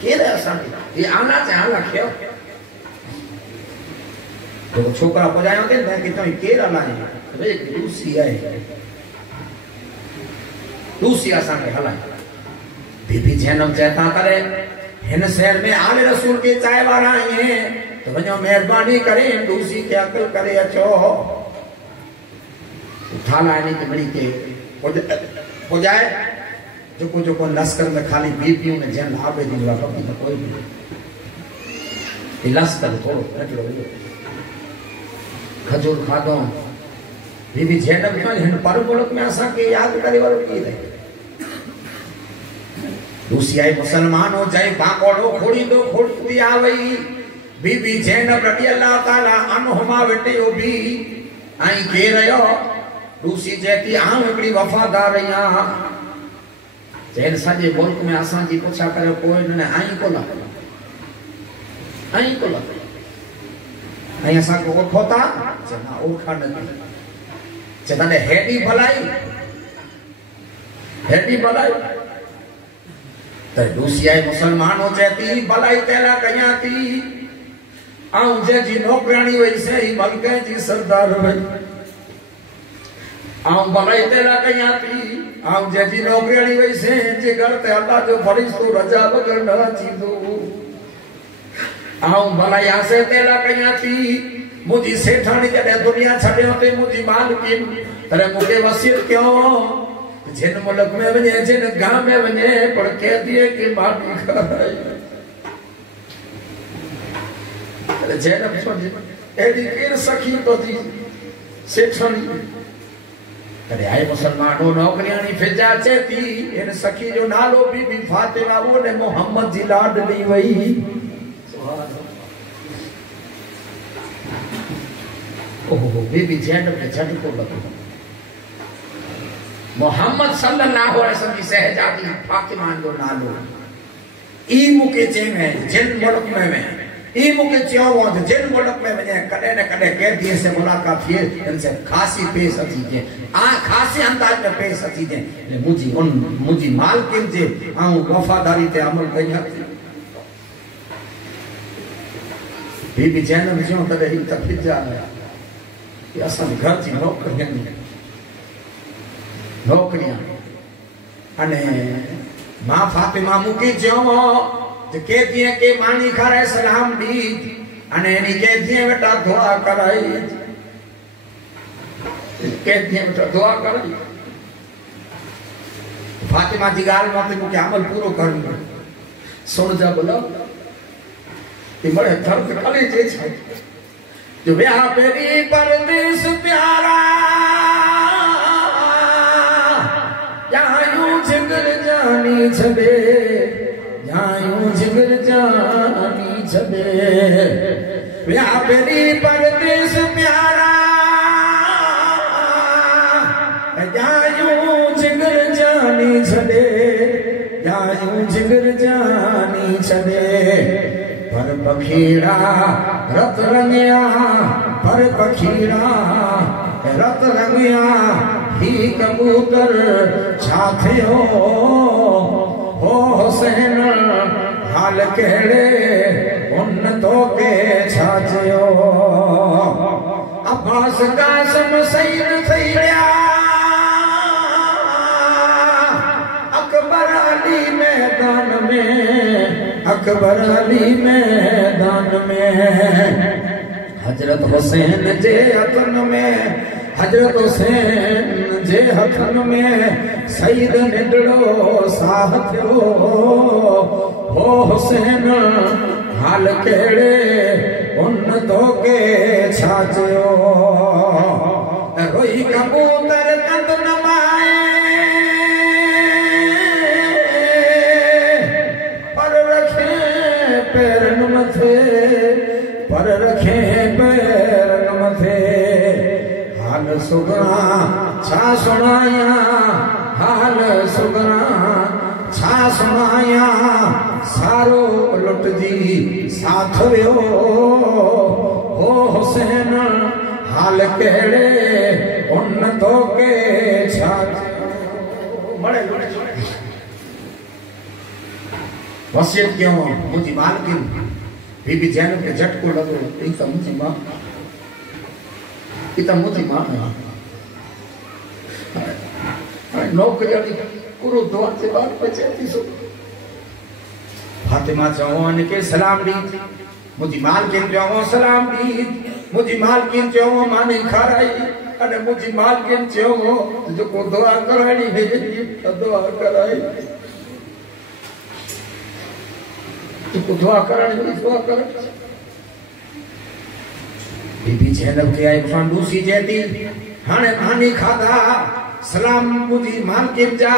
केरा असा ये आना चाह रखियो तो छोकरा पजायो के कि तो केरा लाए रे रूसी है रूसी असा के हला बीबी ज़ैनब चेता करे हिन शहर में आले रसूल के चाय वारा आए तो वञो मेहरबानी करे दूसी के अकल करे अचो थाना आने की बड़ी के हो जाए जो को लश्कर में खाली बीपियों में जन आबे दी वाला की कोई भी लश्कर थोड़ो नटलो खजूर खादो बीबी जैनब में हिन पर मुल्क में असा के याद करे वालो की रहे दूसरी आई मुसलमान हो जाए बाकोड़ो खोड़ी दो खोड़ी दिया वही बीबी जैनब रज़ी अल्लाह ताला अन्हुमा वेटे हो भी आई के रयो दूसरी जेती आम एकड़ी वफादार रहिया जैन सजे मुल्क में असा जी पुछा करे कोई न आई कोला आई असा को ओखोता जना ओखा न जना ने हेडी भलाई तो दूसरी आई मुसलमान हो जाती भलाई तेला कया थी आऊं जे जी नौकरानी वैसे ही मलके जी सरदार वही आऊं भलाई तेला कया थी आऊं जे जी नौकरानी वैसे जे घर ते अल्लाह जो फरिश्तो रजा बगैर न थींदो आऊं भलाई आसे तेला कया थी मुझी सेठानी जडे दुनिया छड्यो ते मुझी मालकिन तरे मुके वसीयत क्यों जिन मुल्क में वने जिन गांव में वने पर कह दिए कि माटी खाए अरे जैनब समझ एडी केर सखी तो थी सेठनी अरे आए मुसलमानों नौकरियानी फिजा चेती इन सखी जो नालो बीबी फातिमा वो ने मोहम्मद जी लाडली वही ओहो बीबी जैनब ने झटको लगो मोहम्मद सल्लल्लाहु अलैहि वसल्लम की शहजादी फातिमा जो नालो ई मुके चेंगे जिन मुल्क में ई मुके चयो जिन मुल्क में वने कदे न कदे कह दिए से मुलाकात थिए इनसे खासी पेश अची जे आ खासी अंदाज में पेश अची जे मुजी मालकिन जे आऊं वफादारी ते अमल कया बीबी जैनब जो कदे ही तफिजा ये असन घर जी नौकरियां अने मां फातिमा मुकी जो के दिए के मानी खारे सलाम दी अने नी के दिए बेटा दुआ कराई के दिए बेटा दुआ कराई फातिमा जी गाल माते मुके अमल पूरो करनो सुन जा बोलो कि बड़े दर्द खाली जे छै जो ब्याह पेरी परदेस प्यारा जानी छबे जायूं जिगर जानी छबे व्यापरी परदेस प्यारा जायूं जिगर जानी छबे जायूं जिगर जानी छबे पर पखीड़ा रत रंगिया पर पखीड़ा रत रंगिया ही कबूतर छाथे हो हुसैन हाल केड़े उन तो के छाजयो अब्बास कासिम सैद सैया अकबर अली मैदान में हजरत हुसैन जे हथन में हजरत हुसैन जे हथन में सईद निडड़ो साह थियो हो हुसैन हाल केड़े उन तो के छाजयो रोई कबूतर कंद नमाए पर रखे पैरन मथे हाल सुगरा छा सुनाया हाल सुगरा छा सुनाया सारो लुट जी साथ वियो हो हुसैन हाल केड़े उन तो के छा बड़े वसीयत क्यों मुझी मालकिन बीबी जैनब के झटको लगो एक मुझी मां इतना मुझी मां नौकरी पूरो द्वार से बाहर बचे थी सो फातिमा चौन के सलाम दी मुझी मालकिन चो सलाम दी मुझी मालकिन चो मानी खाराई अने मुझी मालकिन चो जो को दुआ करानी है दुआ कराई तो दुआ करानी दुआ कर बीबी जैनब के आई फांडूसी जेती हाने मानी खादा सलाम मुझी मालकिन जा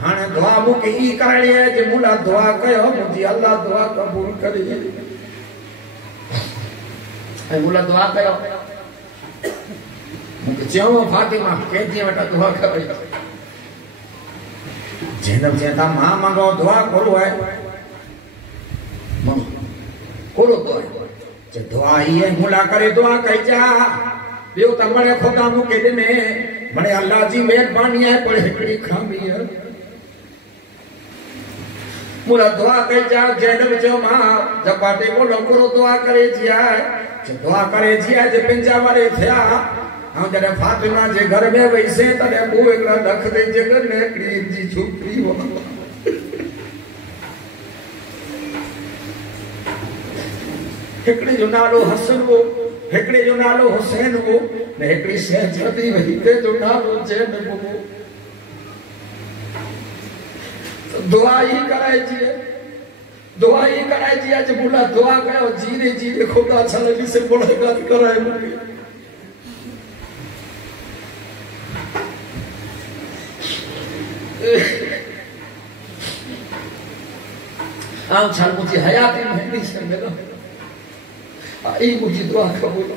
हाने दुआ मुके ई करणी है जे मुला दुआ कयो मुझी अल्लाह दुआ कबूल करे ऐ मुला दुआ कयो मुके चयो फातिमा के जी बेटा दुआ करे जैनब जेता मां मंगो दुआ करो है मंग करो दुआ जे दुआ ही है मुला करे दुआ कई जा बियो त मणे खुदा मुके दिने मणे अल्लाह जी मेहरबानी है पर एकड़ी खामी है मुला दुआ कई जा जैनब जो मां जपाटे बोलो करो दुआ करे जिया जे दुआ करे जिया जे पिंजा वाले थया हम जने फातिमा जे घर में वैसे तने बो एकला दख दे जगर ने एकड़ी जी छोकरी हो एकड़ी जो नालो हसन हो एकड़ी जो नालो हुसैन हो ने एकड़ी सहजदी वही ते जो नालो जैनब हो दुआ ही कराए जी आज बोला दुआ कयो जीरे जीरे खुदा छलगी से मुलाकात कराए मुझे आम छल मुझे हयाती में से मिलो आई मुझे दुआ कबूल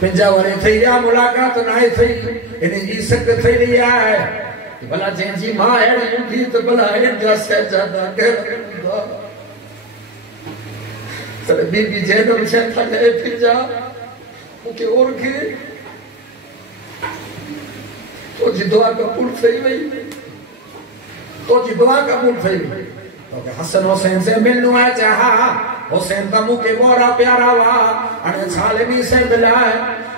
पिंजा वाले थई या मुलाकात नाए थई इन जी सक थई रही है भला जंहिंजी मां अहिड़ी हूंदी त भला एॾा सहजादा कहिड़ा तॾहिं बीबी जैनब चवनि था हे पिंजा मूंखे ओरखे तुंहिंजी दुआ कबूल थई वई तुंहिंजी दुआ कबूल थई वई तोखे हसन हुसैन से मिलणो आहे चाहा हुसैन त मूंखे मोरा प्यारा हुआ हाणे छालनी से मिलाए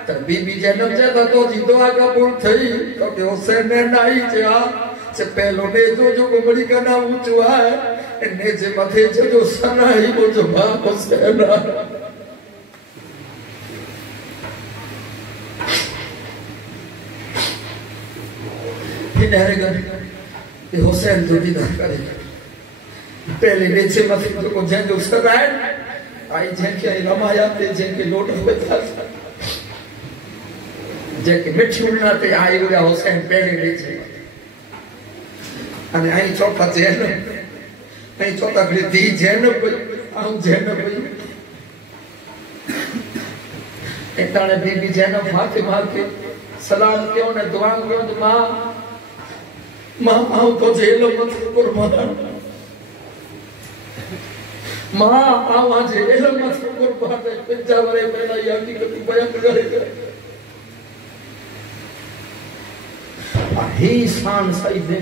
त बीबी जैनब जे त तुंहिंजी दुआ कबूल थई तोखे हुसैन ने नाई चया से पहलो ने जो गुमड़ी का नाम ऊंचो है ने जे मथे जो सना ही वो जो बाप हुसैन फिर ये हुसैन जो दीदार करे पहले ने जे मथे जो जो सना है आई जेके रमाया ते जेके लोट बता जेके मिठी उना ते आई वो हुसैन पहले ने जे अने आई चौथा जैनब नहीं चौथा घड़ी दी जैनब आऊं जैनब इताने बीबी जैनब फातिमा के सलाम क्यों ने दुआ क्यों तो मां आऊं तो जेल मत कुर्बान मां आऊं जेल मत कुर्बान पिंजा वाले पहला या की बयान करे ही शान सही दे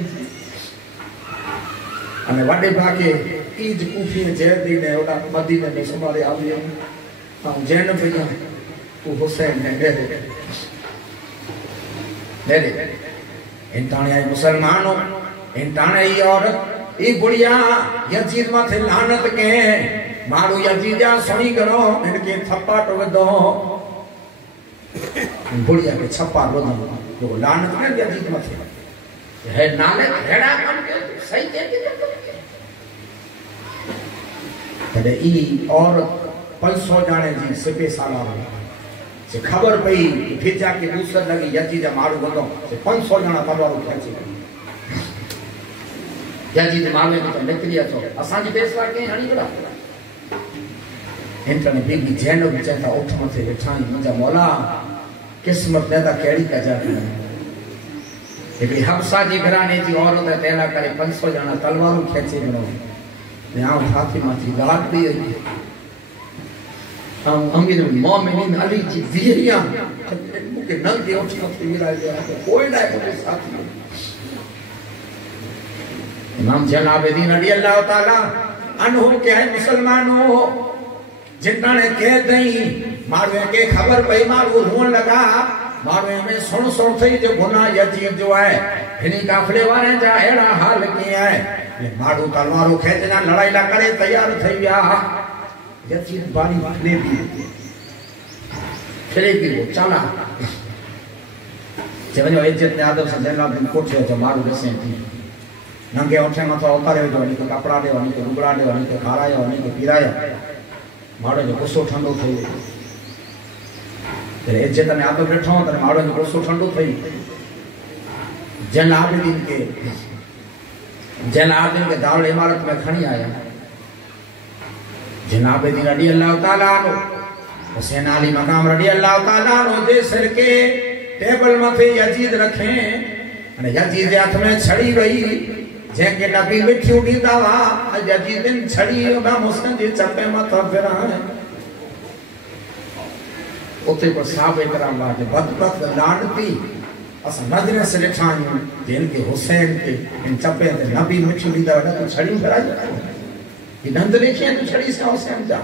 अने वडे भागे ईद कूफी जैदी ने ओडा मदीने में संभाले आवियो हम जैनब भैया वो हुसैन ने दे इंताने आई मुसलमानों इंताने ही औरत ई बुढ़िया यजीद माथे लानत के मारू यजीदा सुनी करो इनके थप्पा टोक दो बुढ़िया के छप्पा रो जो लानत ने यजीद माथे है नाले हेड़ा काम के सही के तडे ई औरत 500 जाने जी सिपे साला से खबर पई भेजा के दूसर लगी यजीद मारू बंदो से 500 जना तलवार खेची यजीद माले में तो निकलिया तो असा जी फैसला के हणी बड़ा इंटरने बीबी जैनब चता उठ मथे बिठाई मुजा मौला किस्मत पैदा केड़ी का जाती एकड़ी हफ्सा जी घराने जी औरत तेला करे 500 जना तलवारों खेचे बनो ने आ फातिमा जी गाट दी हम अमीर मोमिनीन अली जी वीरिया मुके नंग दे उठ मथे मिला गया कोई ना कोई साथी इमाम जलालुद्दीन रज़ी अल्लाह ताला अन्हु के है मुसलमानों जिन्ना ने कह दई मारू के खबर पई मारू रोन लगा मारे में सुन सुन थई जो गुनाह यजीद जो है हिनी काफले वाले जा एड़ा हाल की है ये माडू तलवारों खेचना लड़ाई ला करे तैयार थई गया यजीद बारी ने भी फिरे भी वो चला जब जो इज्जत ने आदम से जलाल कोठे जो मारू दसे थी नंगे ओठे मथो उतारे जो नी कपड़ा दे नी लुगड़ा दे नी खारायो नी पीरायो माड़ो जो गुस्सो ठंडो थई तेरे इज्जत ने आदम बैठो त माड़ो जो गुस्सो ठंडो थई जन आबिदीन के दारुल इमारत में खणी आया जन आबिदीन रडी अल्लाह ताला नो हुसैन अली मकाम रडी अल्लाह ताला नो जे सिर के टेबल मथे यजीद रखे अने यजीद के हाथ में छड़ी गई जेके नबी मिठी उड़ीदा वा यजीदन छड़ी बा मुस्लिम जे चपे मथा फिरा उते पर साहब इकराम वा जे बदबख्त लानती अस नजर से लिखायूं जिन के हुसैन के इन चपे ते नबी मिठी उड़ीदा वा तो छड़ी फिरा ये नंद लिखे तो छड़ी से हुसैन जा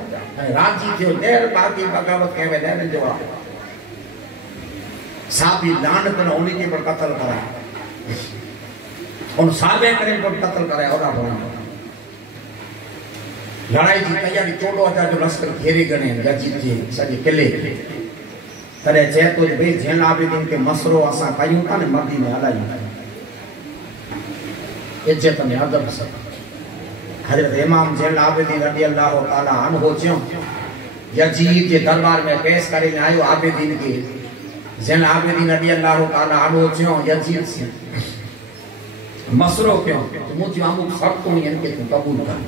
राजी जो देर बाकी बगावत के वे देर जो साबी लानत न होने के पर कत्ल करा उन साबे करे पर कत्ल करे और लड़ाई की तैयारी 14,000 जो लश्कर घेरे गने गजी जी सजे किले तरे जे तो भाई जैन आबिदीन के मसरो असा कयूं था ने मदीने हलाई इज्जत ने अदब से हजरत इमाम जैन आबिदीन रज़ी अल्लाह ताला अन्हु चो यजीद के दरबार में पेश करे आयो आबिदीन के जैन आबिदीन रज़ी अल्लाह ताला अन्हु चो यजीद से मसरो क्यों मुझे अमुक सब को इनके कबूल कर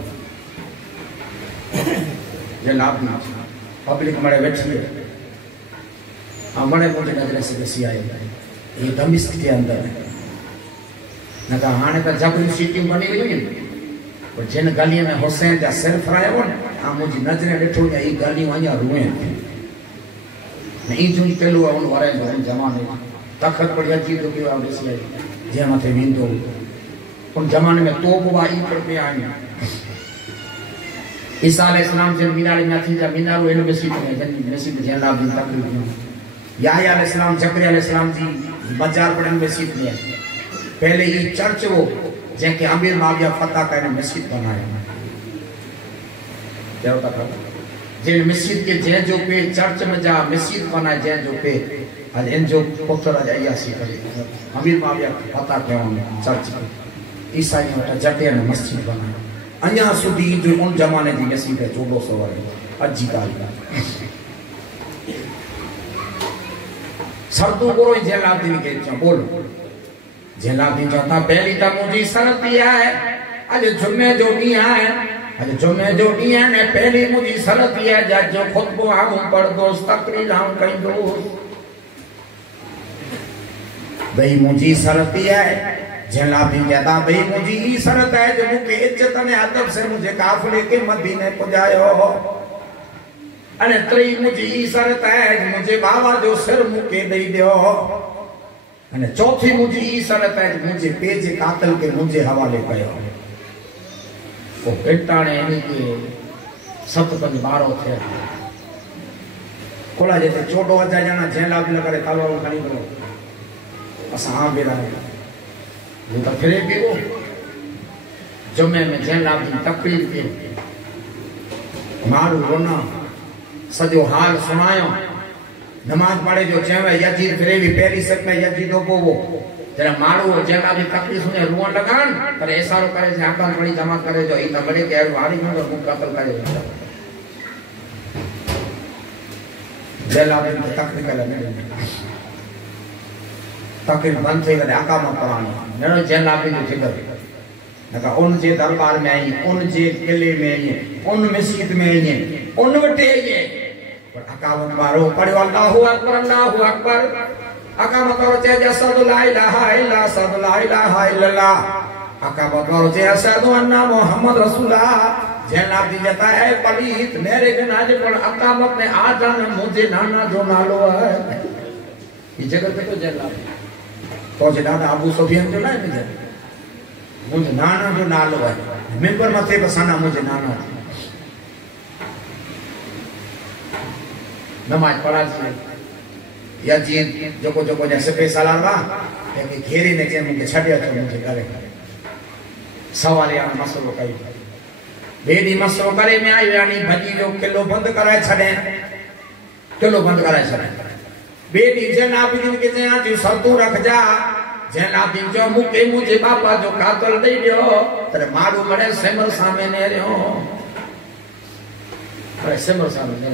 जैन आबिदीन पब्लिक मरे बैठी है हमारे मुझे नजर से बेसी आए ये दमिश्क के अंदर न का हाने तो जबरी सीटी बनी हुई और जिन गली में हुसैन जा सिर फरायो न आ मुझे नजर देखो या ये गली वया रुए नहीं जो पेलो उन वरे जो जमाने तखत पर यजीद के आ बेसी आई जे मथे विंदो उन जमाने में तोप वाई पर पे आई ईसा अलैहिस्सलाम जन मीनार में थी जा मीनार इन बेसी में जन बेसी में जन दिन तकलीफ याह्या अलैहिस्सलाम जकरिया अलैहिस्सलाम जी बाजार पड़न मस्जिद में पहले ये चर्च वो जेके अमीर माविया फतह का मस्जिद बनाया क्या होता था जे मस्जिद के जे जो पे चर्च में जा मस्जिद बनाए जे जो पे आज इन जो पुत्र आया सी करे अमीर माविया फतह के चर्च ईसाई में जटे ने मस्जिद बनाया अन्या सुधी जो उन जमाने दी मस्जिद है 1400 वाली अजी तारीख सरदू बोलो जलालुद्दीन के चो बोलो जलालुद्दीन चौथा पहली तो मुझी शर्त है आज जुम्मे जो दिया है आज जुम्मे जो दिया ने पहली मुझी शर्त है जज जो खुतबो हम पढ़ दोस्त तकरीर हम कई दोस्त भाई मुझी शर्त है जलालुद्दीन कहता भाई मुझी शर्त है जो मुझे इज्जत ने अदब से मुझे काफिले के मदीने पहुंचायो अने त्री मुझी शर्त है मुझे बाबा जो सिर मुके दई दियो अने चौथी मुझी शर्त है मुझे पेज कातल के मुझे हवाले कयो ओ पेटाने इनी के 7-5-12 थे कोला जैसे 14,000 जना जेला भी करे तलवार खणी करो असा हां बेरा वो तो फिरे भी वो जुम्मे में जेला भी तकरीर के मारू रोना सजो हाल सुनायो नमाज पढ़े जो चवे यजीद फिरे भी पहली सक में यजीद को वो जरा मारो जेका भी तकलीफ सुने रुवन लगान पर ऐसा रो करे से आकाश बड़ी जमा करे जो ई तबड़े के वारी में तो मुख कत्ल करे जेला में तकलीफ करे तकलीफ बंद थे करे आका में परानी नरो जेला भी जो ठिकर नका उन जे दरबार में आई उन जे किले में आई उन मस्जिद में आई उन वटे आई पर अकावत मारो पढ़ो अल्लाहु अकबर अकामत करो चे अशहदु ला इलाहा इल्ला अशहदु ला इलाहा इल्लल्लाह अकामत करो चे अशहदु अन्ना मुहम्मद रसूलुल्लाह जेना दी जाता है पलीत मेरे के नाज पर अकामत ने आजान मुझे नाना जो नालो है ये जगत पे तो जेला तो जे दादा अबू सुफियान जो ना मुझे मुझे नाना जो नालो है मेंबर मथे बसाना मुझे नाना नमाज पढ़ा यजीद जोको जोको ने सिपे सालावा के घेरी ने जे मुके छड्या तो मुझे करे सवाल या मसलो कई बेडी मसलो करे में आयो यानी भजी जो किलो बंद कराए छडे किलो बंद कराए छडे बेडी जे ना बिन के जे आज सरतू रख जा जे ना बिन जो मुके मुझे बापा जो कातल दई दियो तरे मारू मड़े सेमर सामे ने रहो अरे सेमर सामे ने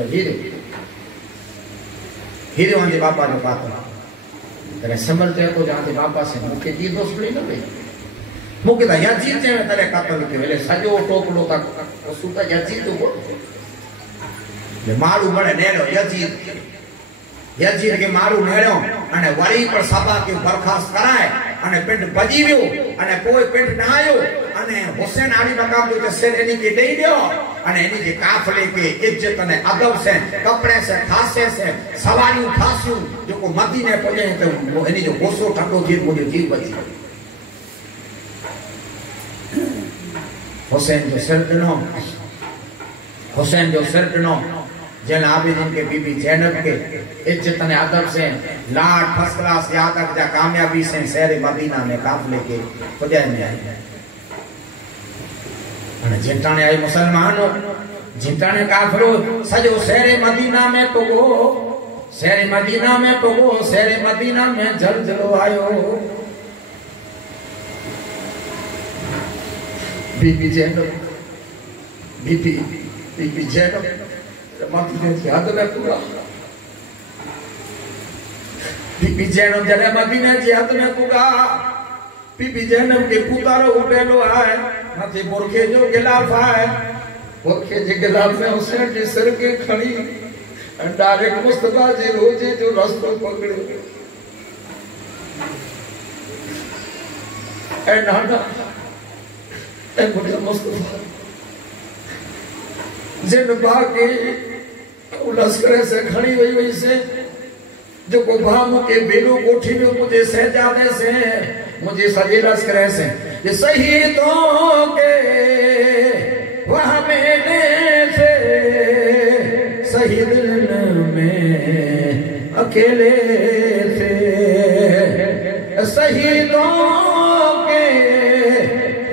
हीरे वांदे बापा जो कातल तरे सेमर ते को जाते बापा से मुके दी दोस्ती न वे मुके दा यजीद जे तरे कातल के वेले सजो टोकलो तक सुता यजीद को ले मारू मड़े नेलो यजीद के मारू नेलो अने वरी पर सभा के बरखास्त कराए अने पिंड बजी वियो अने कोई पिंड न आयो अने हुसैन अली मकाम जो सिर एनी के दई दियो अने एनी के काफले के इज्जत ने अदब से कपड़े से खासे से सवारियों खासियों जो को मदीने पहुंचे तो एनी जो गोसो ठंडो जीत मुझे जीव बची हुसैन जो सिर दिनो जैन आबिदीन के बीबी जैनब के इज्जत ने अदब से लाड फर्स्ट क्लास यहाँ तक जा कामयाबी से शहर मदीना में काफले के खुदाई में आई अने जिताने आई मुसलमानों जिताने काफिरो सजो शहर मदीना में पगो शहर मदीना में जलजलो आयो बीबी जैनब मदीने की हद में पूरा बीबी जैनब जने मदीने की हद में पूरा बीबी जैनब के पुतारो उठेलो आए माथे बुरखे जो गिलाफ आए बुरखे जे गिलाफ में हुसैन के सिर के खड़ी डायरेक्ट मुस्तफा जी रोजे जो रास्ता पकड़े ए नाना ए मुझे मुस्तफा जिन बाकी लश्कर से खड़ी हुई से जो को भाम के बेलो कोठी में मुझे सहजादे से मुझे सजे लश्कर से ये शहीदों के वहां मैंने से शहीद में अकेले थे शहीदों के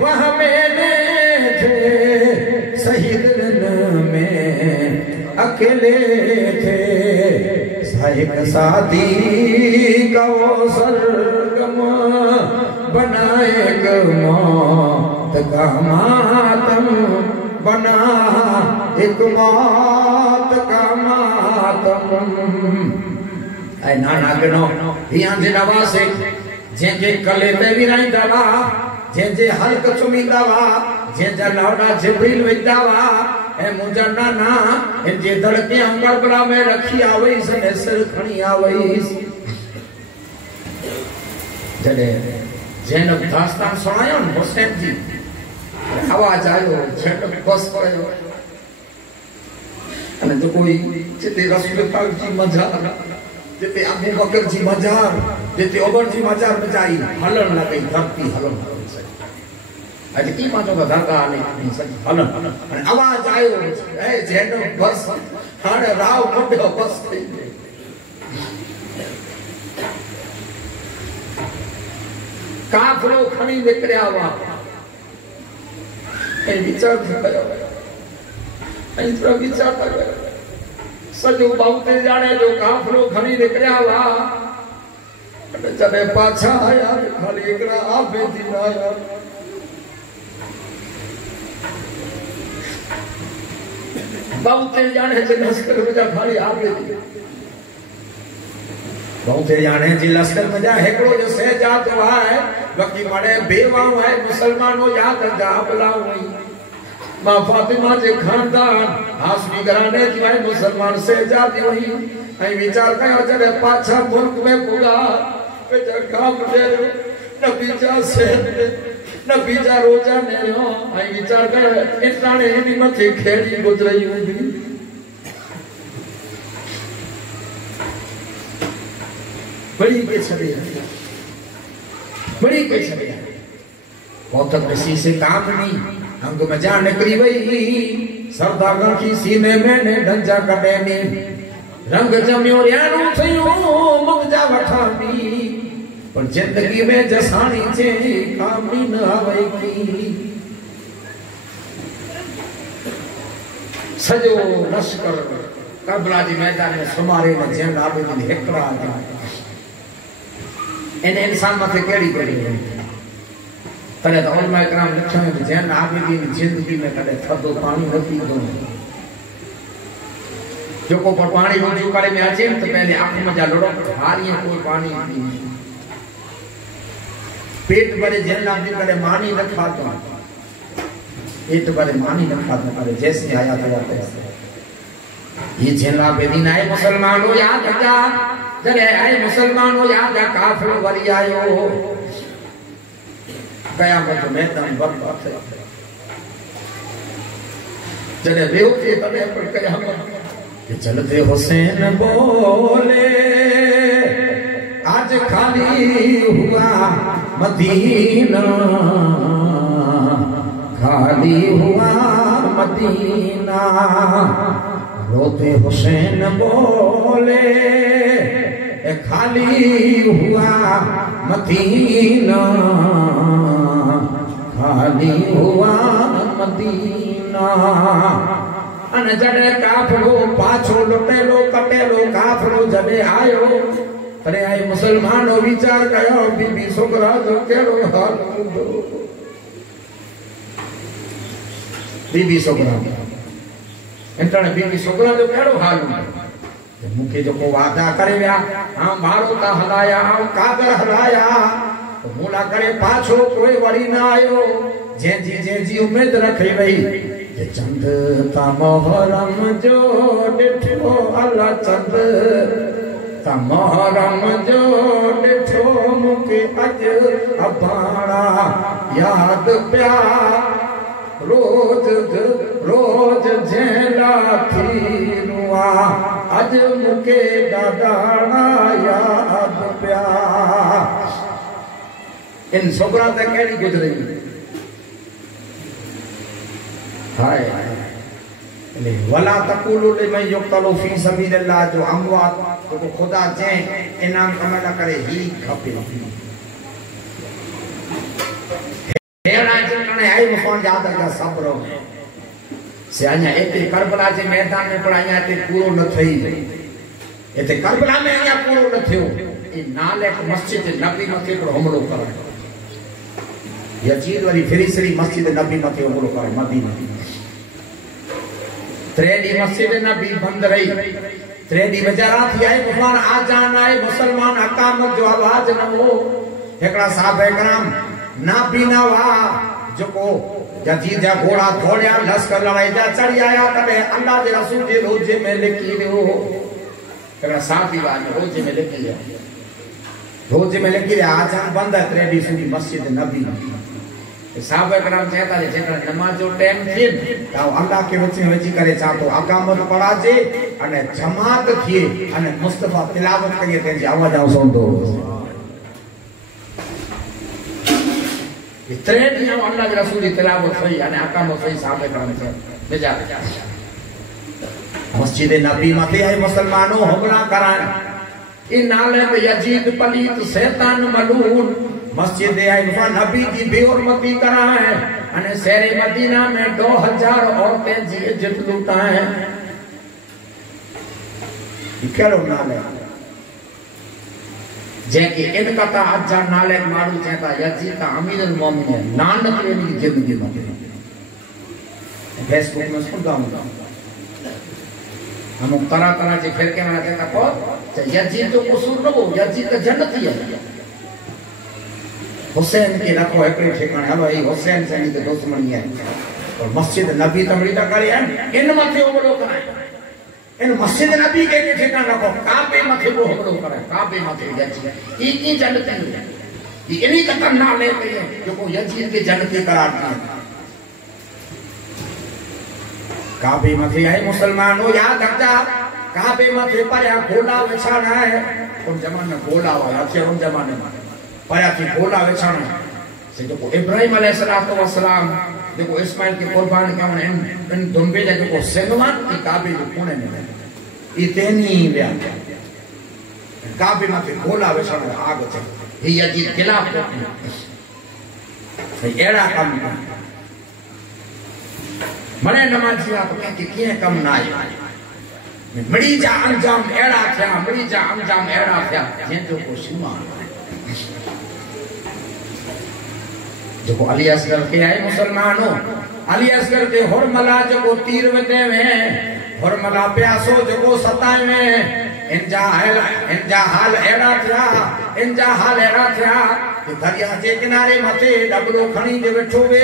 वहां मैंने थे शहीद अकेले थे साहिब साथी का वो सरगम बनाए मौत का मातम बना एक मौत का मातम ऐ नाना गनो यहाँ जे नवासे जे कले ते भी नहीं दवा जे हल्क चुमी दवा जे लौड़ा जिब्रील विदावा ए मुझा नाना इन जे धड़के करबला में रखी आवई से सिर खणी आवई जडे जैनब दास्तान सुनायो हुसैन जी आवाज आयो जैनब बस कयो अने तो कोई जिते रसूल पाक जी मजार जिते अबू बकर जी मजार जिते उमर जी मजार में जाई हलन न गई धरती हलन आज की माचो का धक्का आने सच हलन अने आवाज आयो ए जैनब बस हाणे राव मोटो बस थई काफलो खणी निकरिया वा ए विचार कयो ए थोड़ा विचार कयो सजो बहुते जाने जो काफलो खणी निकरिया वा जने पाछा आया खाली एकरा आपे दिन आया बहुते जाने जे लश्कर में जा खाली आपे दिन बहुते जाने जी लश्कर में जा हेकड़ो जो सहजाद है बाकी मड़े बेवाओ है मुसलमानों याद जा बुलाओ वही मां फातिमा जे खानदान हाशमी घराने जी भाई मुसलमान सहजाद वही ऐ विचार कयो जने पाछा मुल्क में पूरा बेटा काम दे नबी जा से नबी जा रोजा ने हो ऐ विचार कयो इताने इनी मथे खेड़ी गुजरई हुंदी बड़ी के छड़े बहुत किसी से काम नहीं अंग में जान निकली वही सरदार की सीने में ने ढंजा कटे नी रंग जमियो यानो थियो मुगजा वठानी पर जिंदगी में जसानी चे कामी न आवे की सजो लश्कर करबला जी मैदान में सुमारे ने जैन आबदीन हिकड़ा इन इंसान मथे केड़ी करी पर तो उलमा इकराम लिखन में जैन आबदीन जिंदगी में कदे थदो पानी न पीदो जो को पानी रोजू करे में अचे तो पहले आंख में जा लोड़ो हारियां कोई पानी पी पेट भरे जैन आबदीन करे मानी न खातो पेट भरे मानी न खातो करे जैसे आया तो वैसे ये जैन आबदीन आए मुसलमानों याद रखा जरे आए मुसलमानों याद है काफिर वरी आयो कयामत मैदान बर्बाद जरे बेवकूफी तने पर कयामत कि चलते हुसैन बोले आज खाली हुआ मदीना खाली हुआ मदीना रोते हुसैन बोले खाली हुआ मदीना खाली हुआ मदीना अन जड़े काफिरो पाछो लुटेलो कटेलो काफिरो जबे आयो तरे आए मुसलमानो विचार कयो बीबी छोकरा जो केड़ो हाल हूंदो बीबी छोकरा इंटरने बीबी छोकरा जो केड़ो हाल हूंदो मुखे जो को वादा करे विया हां मारो ता हलाया हां कागर हलाया तो मूला करे पाछो कोई वरी ना आयो जे उम्मीद रखे वई ये चंद ता मोहरम जो डिठो अल्लाह चंद ता मोहरम जो डिठो मुके अज अबाड़ा याद प्या रोज रोज झेला थी रुआ अज मुके डाडाना याद प्या इन छोकरा ते केड़ी गुजरी हाय ले वला तकुलु लिमन युक्तलु फी सबीलिल्लाह जो अमवात तो खुदा जे इनाम कमला करे ही खपे हेरा जने आई मुफोन याद का सब्र से आया एते करबला जे मैदान में पड़ाया ते पूरो न थई एते करबला में आया पूरो न थियो ई नालेक मस्जिद नबी मथे पर हमलो करे यजीद वाली फिरिसरी मस्जिद नबी मथे हमलो करे मदीना त्रेडी मस्जिद नबी बंद रही त्रेडी बेचारा थी आए मुसलमान आजान आए मुसलमान अकामत जो आवाज न हो एकड़ा साहब एकराम ना पीना वा जो को यजीद जा घोड़ा दौड़या लश्कर लड़ाई जा चढ़ी आया तबे अल्लाह के रसूल जे रोजे में लिखी हो एकड़ा साथी वा रोजे में लिखी है रोजे में लिखी आजान बंद है त्रेडी सुनी मस्जिद नबी साहब एकराम कहता है जेकर नमाज जो टाइम थी तो अल्लाह के वचन वची करे चाहतो अकामत पढ़ाजे अने जमात थिए अने मुस्तफा तिलावत करिए ते जी आवाज आव सुनतो इतने दिन अल्लाह के रसूल की तिलावत हुई अने अकामत हुई साहब एकराम से बेजा मस्जिद नबी मथे आए मुसलमानों हमला कराए इन नाले पे यजीद पलीत शैतान मलून मस्जिद आइफा नबी की बेहरमती करा है अने शहर मदीना में 2000 औरतें जी इज्जत लूटा है केड़ो नाले जेके इन कथा अजा नाले मारू चेता यजीद अमीरुल मोमिनीन नानक रे की जिंदगी में फेसबुक में सुनता हूं हम तरह के फिरके में कहता को यजीद तो कसूर न हो यजीद जन्नती है हुसैन के रखो एकड़े ठिकाने हलो ए हुसैन से तो दुश्मनी है और मस्जिद नबी तमड़ी ता करे इन मथे हमलो कराए इन मस्जिद नबी के ठिकाने रखो काबे मथे को हमलो कराए काबे मथे यजीद ई जन्नती है ये इन्हीं का करना ले के जो को यजीद के जन्नती करार दिए काबे मथे आए मुसलमानों याद रखजा काबे मथे पर या घोड़ा बिछाना है उन जमाने घोड़ा वाला थे उन जमाने में पाया की घोड़ा बिछाना से जो इब्राहिम अलैहिस्सलातु वस्सलाम देखो इस्माइल की कुर्बानी का इन दुम्बे जो को सेगवान की काबे जो पुणे में इतनी व्या काबे माथे गोला वेसण आग थे ही अजी खिलाफ एड़ा कम मने नमाजी आप के किए कम ना आए मड़ी जा अंजाम एड़ा थे मड़ी जा अंजाम एड़ा थे जे जो को सीमा जो अली असगर के आए मुसलमानों अली असगर के हुरमला जो तीर वते में हुरमला प्यासो जो सताए में इनजा हाल एड़ा थिया कि दरिया के किनारे मथे डबलो खणी दे बैठो वे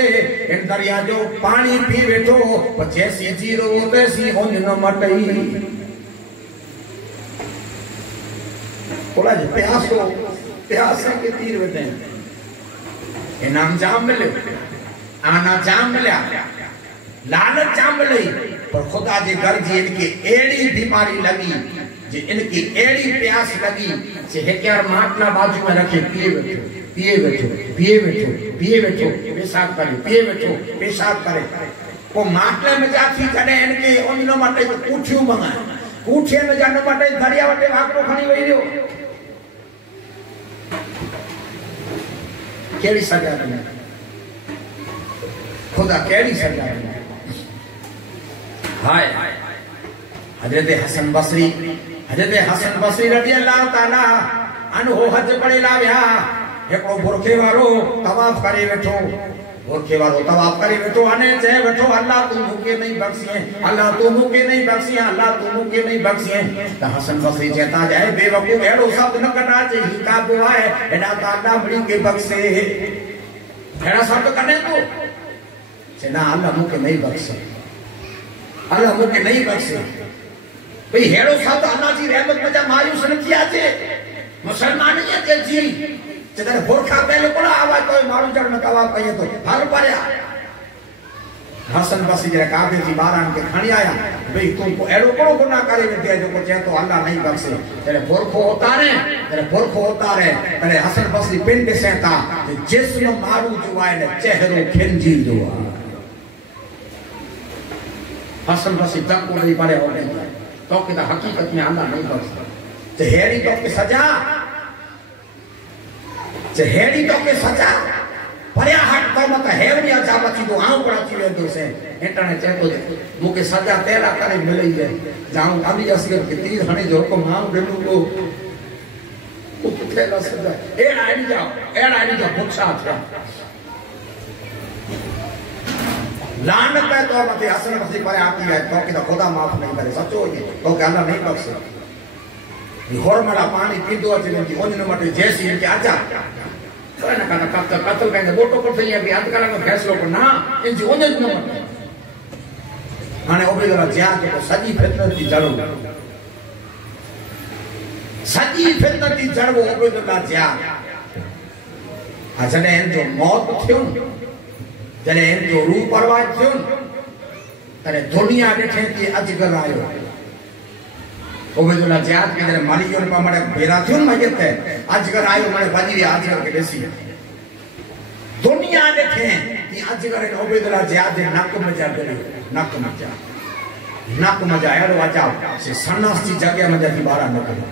इन दरिया जो पानी पी बैठो पर जैसी जीरो वैसी होन न मटई बोला जो प्यास के तीर वते इनाम जाम मिले आना जाम मिले लालच जाम मिले पर खुदा जे घर जी इनके एड़ी बीमारी लगी जे इनकी एड़ी प्यास लगी जे हेक्यार માટલા बाजू में रखे पिए बैठो पेशाब करे पिए बैठो पेशाब करे को માટલે में जाती कने इनके ओनो मटे कूठियो मंगाए कूठे में जानो मटे दरिया वटे वाकरो खणी वई रियो केड़ी सजा दे खुदा केड़ी सजा दे हाय हजरत हसन बसरी रज़ी अल्लाह ताला अनहु हज पड़े लाव्या एको बुरखे वारो तवाफ करे बैठो अने जे बैठो अल्लाह तू मुके नहीं बख्शिए अल्लाह तू मुके नहीं बख्शिए त हसन बसरी कहता जाए बेवकूफ एड़ो शब्द न कटा जे ही काबू है एडा त अल्लाह बड़ी के बख्शे एड़ा शब्द कने तू जे ना अल्लाह मुके नहीं बख्शे भाई हेड़ो शब्द अल्लाह जी रहमत में जा मायूस न किया जे मुसलमान ये के जी जदे बुरखा पहले कोला आवाज तो मारू जड़ में तवाफ कहिए तो हर परया हसन बसरी जे काबे जी बारान के खणी आया भाई तू को एड़ो कोड़ो गुनाह करे दे जो को चाहे तो अल्लाह नहीं बख्शे तेरे बुरखो होता रे तेरे हसन बसरी पिंड से था जिस्म मारू जुवाए ने चेहरो खिंजी जुआ हसन बसरी तक को नहीं पड़े हो गए तो कि हकीकत में अल्लाह नहीं बख्शता चहेड़ी तो के सजा परया हट तो मत हेवनी जा बची दो आऊ पड़ा थी वेंदो से इंटरनेट चेतो मुके सजा तेरा करे मिलई है जाऊं अभी असगर के तीर हणे जो को मां देलू को तेरा सजा एड़ा आड़ी जाओ पुछा था लानत है तो मत हसन बसरी पर आती है तो कि खुदा माफ नहीं करे सचो ये तो कि अल्लाह नहीं बख्शे ये होरमला पानी पीदो अचने की ओन मटे जैसी इनके आजा कहना कहना कत्ल कहेंगे बोटो पर सही है कि अंत काल में फैसलो को ना इन ओन न मटे माने ओबेदला ज्या के तो सजी फितरत की जड़ वो ओबेदला ज्या अजने जो मौत थियो जने जो रूप परवाज थियो तने दुनिया देखे कि अजगर आयो ओबेदुल्ला जियाद के जने मालियों में मरे बेरा थियो मयत है अजगर आयो मरे बजी अजगर के देसी दुनिया देखे कि अजगर ने ओबेदुल्ला जियाद दे नक मजा एड़ो अजाब से सन्नासी जगह में जाती बारा न करे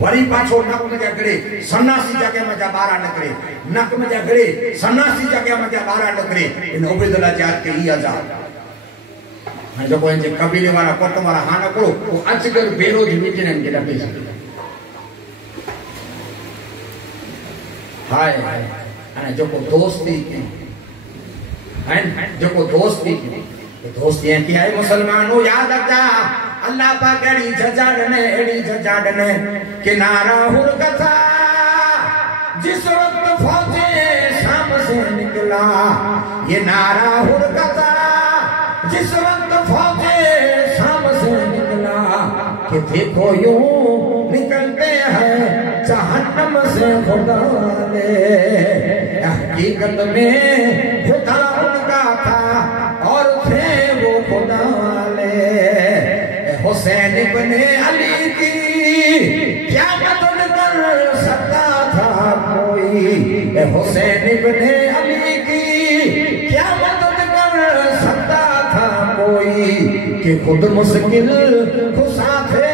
वरी पाछो नक में गड़े सन्नासी जगह में जा बारा न करे नक में गड़े सन्नासी जगह में जा बारा न करे इन ओबेदुल्ला जियाद के ही अजाब जो को जे कबीले वाला पट वाला हान को वो अजगर बेरोज मीटिने के डबे हाय अने जो को दोस्ती की दोस्ती है कि है मुसलमानों याद रखा अल्लाह पाक एड़ी जजाड़ने किनारा हुर कथा जिस वक्त फौजे शाम से निकला ये नारा हुर कथा जिस वक्त फौजे शाम से निकला कि देखो यूं निकलते हैं जहन्नम से खुदा ने हकीकत में खुदा उनका था और थे वो खुदा ने हुसैन इब्ने अली की क्या मदद कर सकता था कोई हुसैन इब्ने अली की क्या मदद कर सकता था कोई कि खुद मुश्किल खुशा थे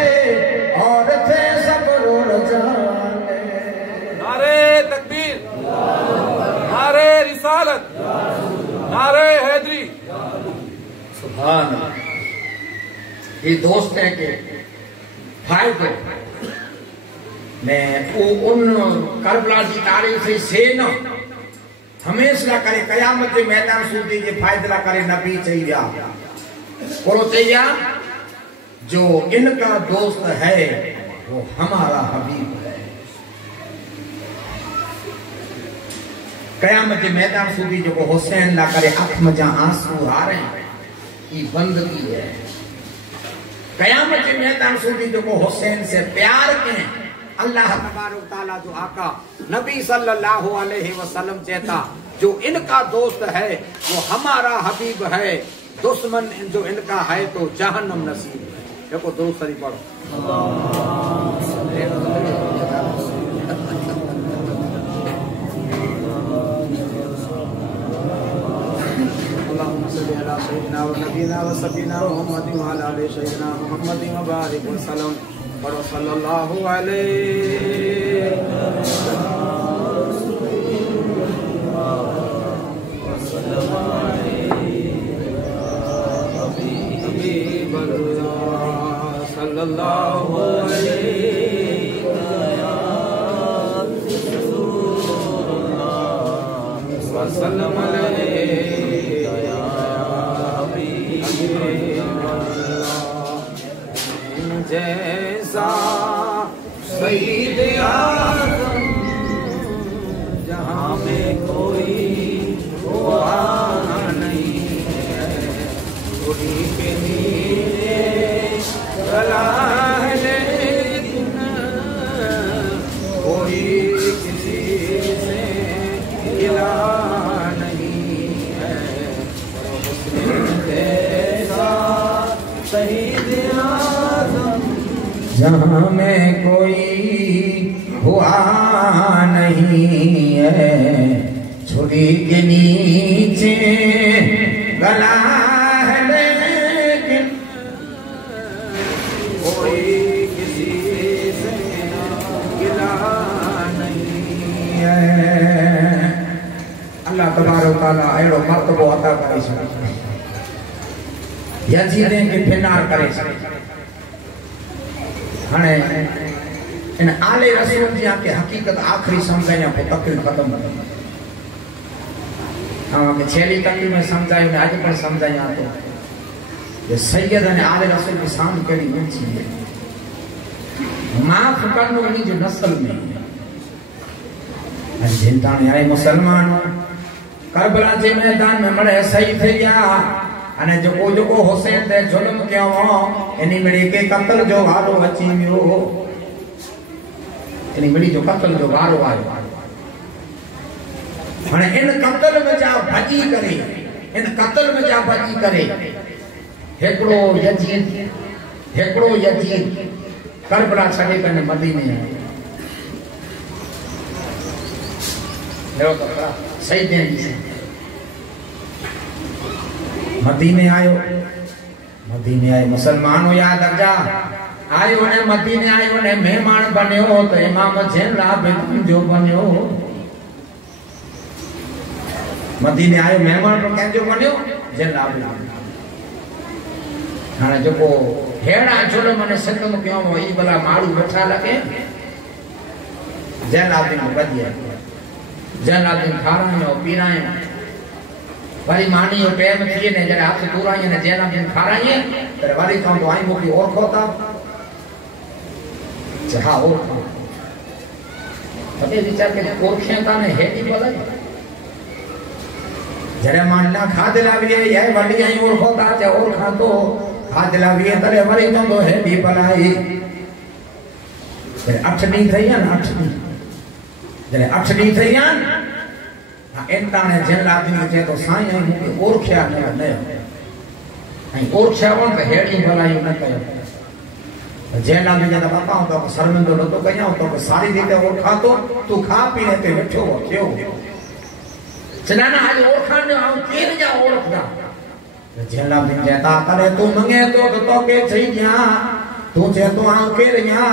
फायदो ने उन करबला जी तारीफ़ से न हमेशा करे कयामत के मैदान सूदी के फायदा करे नबी चाहिए और चाहिए जो इनका दोस्त है वो हमारा हबीब है। कयामत के मैदान सूदी जो हुसैन ला करे अख में जा आंसू आ रहे हैं ये बंदगी है। कयामत के मैदान सूदी जो हुसैन से प्यार के अल्लाह तबारक तआला जो आका नबी सल्लल्लाहु अलैहि वसल्लम कहता जो इनका दोस्त है वो हमारा हबीब है, दुश्मन जो इनका है तो जहन्नम नसीब है। देखो दोस्त सही पढ़ो सय्यिदना व नबीना व सफीना मुहम्मद व अला आलि सय्यिदना मुहम्मद व बारिक व सल्लम और सल्लल्लाहु अलैहि सल्लल्लाहु अलैहि वसल्लम जैसा सईद आज़म जहाँ में कोई हुआ नहीं है, उन्हीं के नीचे गला है लेकिन कोई किसी से गिला नहीं है। जैसा शहीद जहाँ में कोई हुआ नहीं है, छुरी के नीचे गला है लेकिन कोई किसी से गिला नहीं है। अल्लाह तबारक तआला अहिड़ो मर्तबो अता करे छॾे यज़ीद खे फिनार करे छॾे। हाँ इन आले रसूल जी आके हकीकत आखिरी समझाया वो तकरीर खत्म हाँ छेली तकरीर में समझाई आज पर समझाया तो ये सैयद ने आले रसूल की शान कड़ी ऊंची है। माफ करनो इन्हीं जो नस्ल में जिनताने आए मुसलमानों करबला के मैदान में मरे सही थे या अने जो हुसैन ते जुल्म क्यों इनी मिड़ी के कत्ल जो वारो अची वियो इनी मिड़ी जो कत्ल जो वारो आयो हाणे इन कत्ल में जा भजी करे हेकड़ो यजीद करबला छड़े कने मदीने देखो तो सही दिन मदीने आए मुसलमानों याद रखजा आयो ने मदीने आयो ने मेहमान बन्यो तो इमाम जैन आबिदीन जो बन्यो मदीने आयो मेहमान तो कंजो बन्यो जैन आबिदीन हाणे जो हेड़ा जुल्म ने सितम क्यों ई भला मारू बैठा लगे जैन आबिदीन बदिया जैन आबिदीन खारायो पीरायो वाली मानी और टाइम थी ने जरा हाथ दूर आई ने जैन आबिदीन खाराई तर वाली तो आई मुकी और खोता जहा और तबे विचार के कोरखे ता ने हेडी बोला जरे मानना खाद लाविए ये वाली आई और खोता जे और खा तो खाद लाविए तले वाली तो हेडी बनाई फिर 8 दी थई ना 8 दी जरे 8 दी थई ना एंताने जैन आबिदीन के तो साईं मुके और ख्या ने आई और ख्या वन तो हेडी बनाई न कयो जैन आबिदीन का बापा तो शर्मिंदो न तो कया तो सारी रीते और खा तो तू खा पीने ते बैठो क्यों चनाना आज और खाने आऊं केर जा और खा जैन आबिदीन कहता करे तू मंगे तो के छई जा तू जे तो आऊं केर जा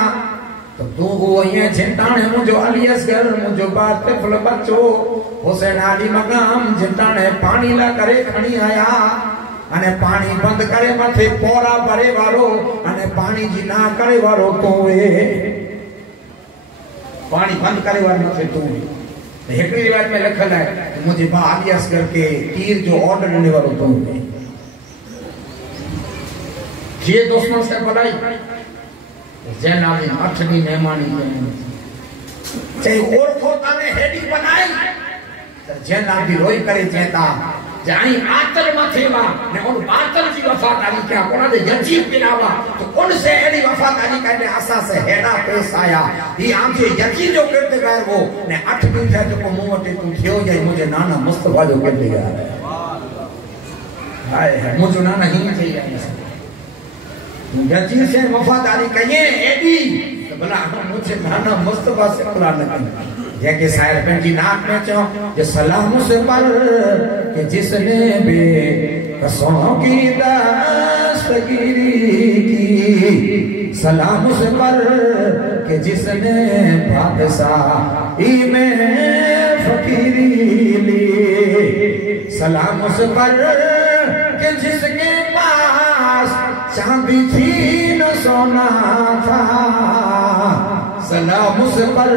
तो तू वो ये जिंताने मुझो अली असगर मुझो बात पे फल बच्चो हुसैन अली मकाम जिंताने पानी ला करे खणी आया અને પાણી બંધ કરે માથે પોરા ભરે વાળો અને પાણી जी ना करे वालो तो वे पानी बंद करे वालो माथे तो एक रिवायत में लिखल है मुझे बा आलियास करके तीर जो ऑर्डर देने वालो तो वे ये दुश्मन से बड़ाई जैनाली 8वीं मेहमानी चाहे और खोता ने हेडी बनाई जैनाली रोई करे जेता जाई आतल मथेवा ने उन बातल जी वफादारी क्या कोना दे यजीब बिनावा तो उनसे एडी वफादारी करने आशा से हेडा पेश आया ये आमचे यजीब जो करते गए वो ने 8 दिन थे जो मुंह वटे तू थियो जाए मुझे नाना मुस्तफा जो करते गया हाय मुझे नाना ही थी यजीब से वफादारी कहिए एडी तो भला मुझे नाना मुस्तफा से भला नहीं जैके शायर पंजी नाक में चो जो सलाम से पर कि जिसने बे कसों की दस्तगीरी की सलाम से पर कि जिसने बादशाही में फकीरी ली सलाम से पर कि जिसके पास चांदी थी न सोना था सलाम उस पर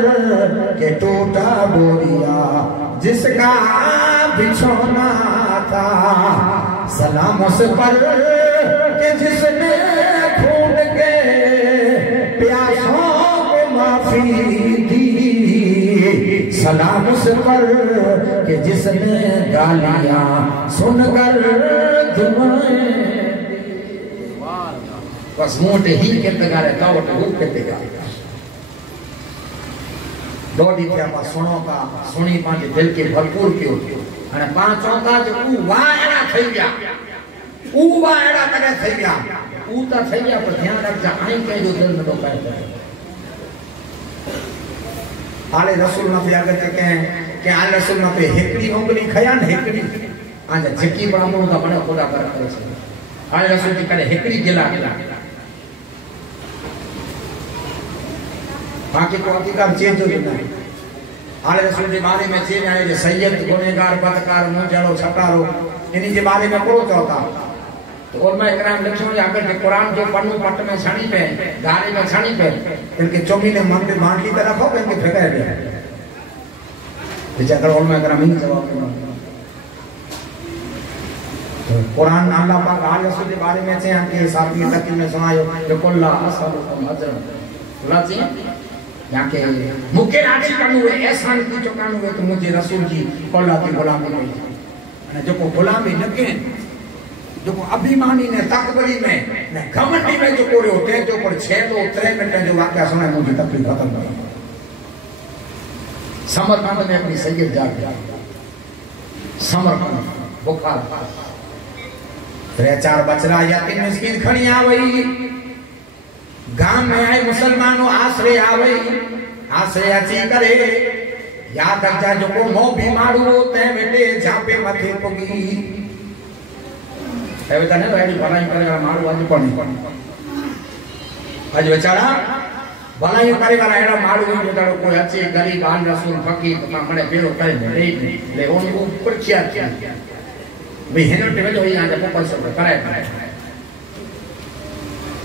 के टूटा बोरिया जिसका बिछोना था सलाम उस पर के जिसने खून के प्यासों को माफी दी सलाम उस पर के जिसने गालियां सुनकर दुआएं बस मोटे ही कहते गा रहता वो कहते गा दोडी क्या पा सुनो का सुनी पांचे दिल के भरपूर क्यों अने पांचों का जो ऊ वायड़ा થઈ ગયા ऊ वायड़ा तके થઈ ગયા ऊ तो થઈ ગયા पर ध्यान रख जा आई के जो दिल में डोकाए आले रसूल ने आगे के आले रसूल ने हेकड़ी ओंगली खया ने हेकड़ी आजा झकी ब्राह्मण का बड़ा खुदा कर करे छे आले रसूल की करे हेकड़ी गेला बाकी को अधिकार चेंज हो जाता है आले रसूल के बारे में चेंज आए जो सैयद गुनेगार बदकार मुंजड़ो छटारो इन्हीं के बारे में कोरो चौथा तो और मैं इकराम लिखूं आगे के कुरान जो पन्नू पट में छानी पे गाड़ी में छानी पे इनके चोमी ने मन में बांट की तरफ हो इनके फेंकाए गए बेचारा और मैं इकराम ही जवाब तो कुरान अल्लाह पाक आले रसूल के बारे में चेंज के साथ में तक में सुनायो जो कुल्ला असलुकुम अजर लाजी याके मुके राजी कानू है एहसान की जो कानू है तो मुझे रसूल जी अल्लाह की गुलामी नहीं है जो को गुलामी न के जो को अभिमानी ने तकबरी में ने घमंडी में जो कोरे होते हैं जो पर 6 तो 3 मिनट जो वाकया सुना मुझे तकलीफ खत्म नहीं समर्पण में अपनी सैयद जाग गया समर्पण बुखार 3-4 बचरा यतीम मिस्किन खणी आ वही गांव में आए मुसलमानों आश्रय आवे आश्रय अची करे याद रखजा जो को मो बीमारू ते बेटे जापे मथे पुगी एवे तने भाई भलाई करे मारू आज कोनी आज बेचारा भलाई करे वाला एड़ा मारू जो तारो कोई अची गरीब आल रसूल फकीर तो मने बेरो करे ले ओन ऊपर किया भाई हेनो टेबल होई आज पप्पा सब करे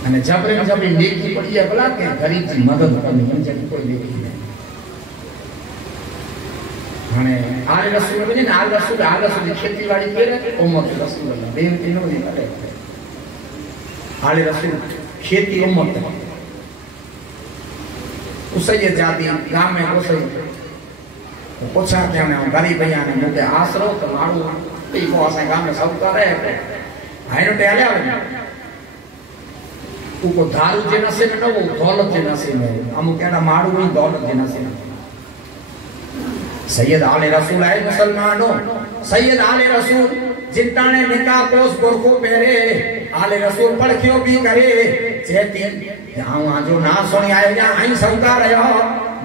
અને જબરે જબરી નેકી પડી જાય ભલા કે ગરીબ ની મદદ કરવી સમજે કોઈ નેકી નહીં અને આલે રસૂલ બની ને આલે રસૂલ ખેતીવાડી કરે ઉમ્મત રસૂલullah બેનતી નો ની કરે આલે રસૂલ खेती उम्मत उसैय जाती गांव में कोसई पूछा के ने गरीब भैया ने मुके आसरो तो मारू ई को असा गांव में सब करे हाइनो टेले आवे उको दारू जे नसे में न वो दौलत जे नसे में हम कहना मारू ही दौलत जे नसे में सैयद आले रसूल आए मुसलमानों सैयद आले रसूल जितना ने निकाह पोस गोरखो पहरे आले रसूल पढ़ क्यों भी करे चेती जहां जो ना सुनी आए जा आई सौदा रहो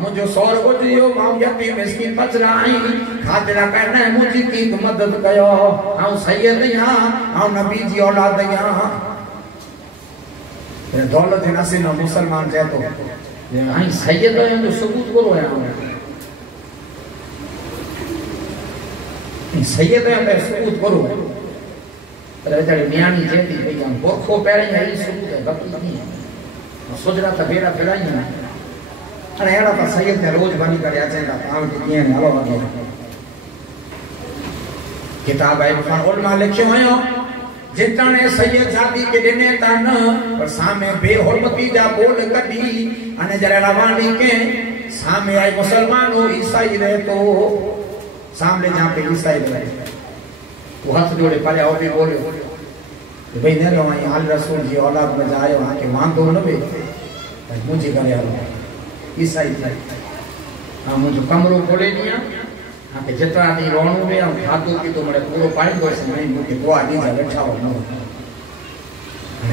मुझे सौर को दियो मां यती मिस्किन बचरा आई खातिरा करना है मुझी की मदद कयो हम सैयद यहां हम नबी जी औलाद यहां दौलत नसीब न मुसलमान जे तो आई सैयद है तो सबूत करो है सैयद है मैं सबूत करो बेचारी न्याणी चेती भई हम गोरखो पहिरीं आई सबूत है बाक़ी नहीं सोचरा त भेड़ा फैलाई ना अरे अहिड़ा त सैयद ने रोज वञी करे अचनि था तव्हां वटि कीअं हलो वञो किताब आहे पाण उलमा लिखियो हुयो जितने सैयद शादी के ॾिने था न पर सामे बेहुरमती जा बोल कढी अने जरा रवानी के सामे आई मुसलमानो ईसाई रहे तो सामने जहाँ पे ईसाई रहे वो हाथ जोड़े पड़े और भी बोले भाई न लो आई आल रसूल जी औलाद में जायो वहाँ के मान दो न बे मुझे करे आलो ईसाई थे हाँ मुझे कमरो खोले दिया हाँ के जितना दी रोणू में हम खातो की तो मरे पूरो पानी दो ऐसे नहीं मुझे दुआ दी जा बैठा हो न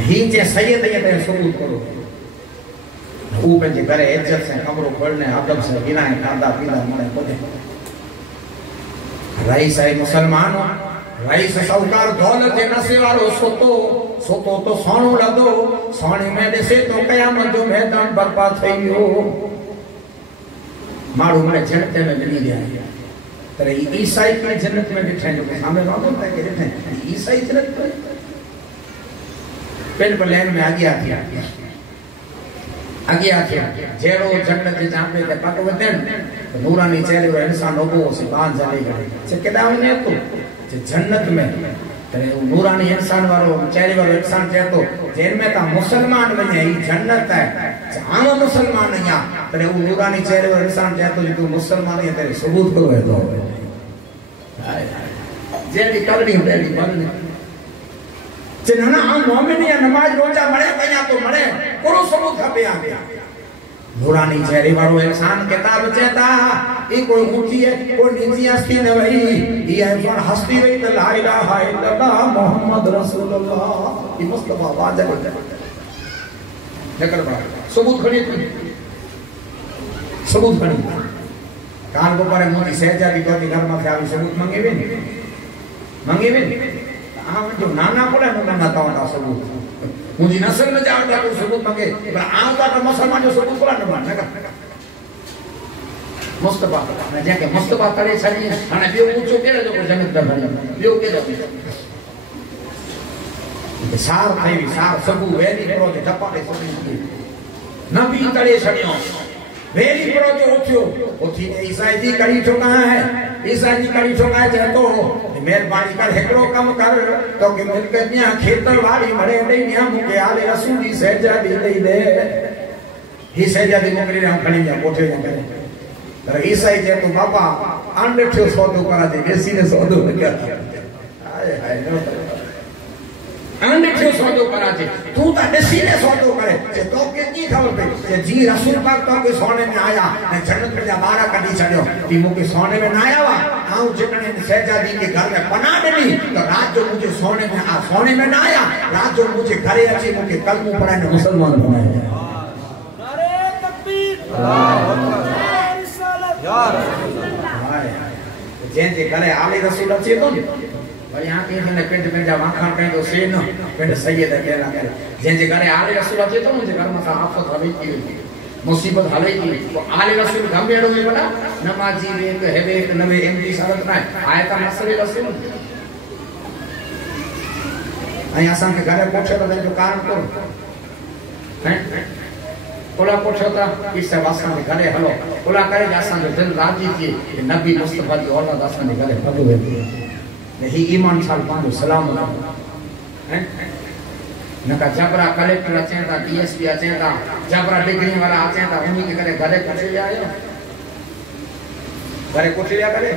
ही जे सैयद ये ते सबूत करो वो पंहिंजे करे इज्जत से कमरो खोलने अदब से बिना खादा पीदा मने खुदे रईस है मुसलमान रईस साहूकार दौलत जे नशे वारो सोतो तो सोणो लदो सोणे में ॾिसे तो क़यामत जो मैदान बर्पा થઈ गयो माण्हू मने जन्नत में वञी रहिया पर ईसाई के जन्नत में ॾिठे जो सामने वांदो था के ॾिठे ईसाई जन्नत में बिल्कुल लाइन में अॻियां थिया जेड़ो जन्नत जे जांबे ते पग वधन नूरानी चेहरे वारो इंसान होगो से बांध जले करे से केदा वने तो जे जन्नत में तरे नूरानी इंसान वारो चेहरे वारो इंसान जे तो जेन में ता मुसलमान वने ई जन्नत है आम मुसलमान या तरे वो नूरानी चेहरे वारो इंसान जे तो तू मुसलमान है तेरे सबूत करो है तो जेडी करनी तेरी बननी जिन्होंने हम मोमिन या नमाज रोजा मरे पया तो मरे कोरो सबूत खपे आ गया नूरानी चेहरे वारो इंसान किताब चेता ई कोई ऊंची है कोई नीची हस्ती न वही ये इंसान हस्ती वही तो ला इलाहा इल्लल्लाह मोहम्मद रसूलुल्लाह ई मुस्तफा वाजब जकर बा सबूत खड़ी कान को पर मोदी शहजादी को घर में आवी सबूत मांगे वे आम जो नाना बोले नाना तावड़ा सबूत मुझी नस्ल में जावड़ा को सबूत मांगे पर आम का तो मुसलमान जो सबूत बोला न मान लगा मुस्तफा ने जाके मुस्तफा करे छनी हाने बियो ऊंचो केरे जो जन्नत द भरी बियो केरे सार भाई सार सबू वेली करो जे टपाटे सबूत नबी करे छनियो वेली करो जो उठियो उठी ने ईसाई दी करी ठोका है ईसाई दी करी ठोका है तो मेहरबानी कर हेकड़ो कम कर तो के मिलकत न्या खेतर वाली मरे दे न्या मुके आले रसूल दी सहजादी दे ही सहजादी मोकली रे हम खणी जा कोठे जा करे पर ईसाई जे तो बाबा अनठो सौदो करा दे बेसी ने सौदो न क्या हाय हाय अनठो सौदो करा दे तू ता देसी ने सौदो करे जे तो के की खबर पे जे जी रसूल पाक तो के सोने में आया ने जन्नत में जा बारा कडी छड़ियो ती मुके सोने में ना आया वा आऊं जितने शहजादी के घर में पनाह दी तो रात जो मुझे सोने में ना आया रात जो मुझे घरे अच्छे मुझे कलमू पढ़ाए ने मुसलमान बनाए नारे तकबीर अल्लाहु अकबर या रसूलल्लाह जे जे घरे आले रसूल अच्छे तो भाई यहां के ने पिंड में जा वाखा पे तो से न पिंड सैयद कहला करे जे घरे आले रसूल अच्छे तो मुझे घर में आफत हवे की मुसीबत हले की तो आले रसूल गंभीरो में बड़ा नमाजी वे के हेवे के नवे एमडी शरत ना आयत मसले रसूल आई असन के घरे पहुंचे तो जो कारण को हैं ओला पहुंचता इस वासन के घरे हलो ओला करे असन जो दिल राजी थी कि नबी मुस्तफा की औलाद असन के घरे भगो वे ही ईमान साल पांचो सलाम हैं नका जबरा कलेक्टर अचेता डीएसपी अचेता जबरा डिग्री वाला अचेता उन्हीं के घरे कुछ ले आयो घरे कुछ लिया करे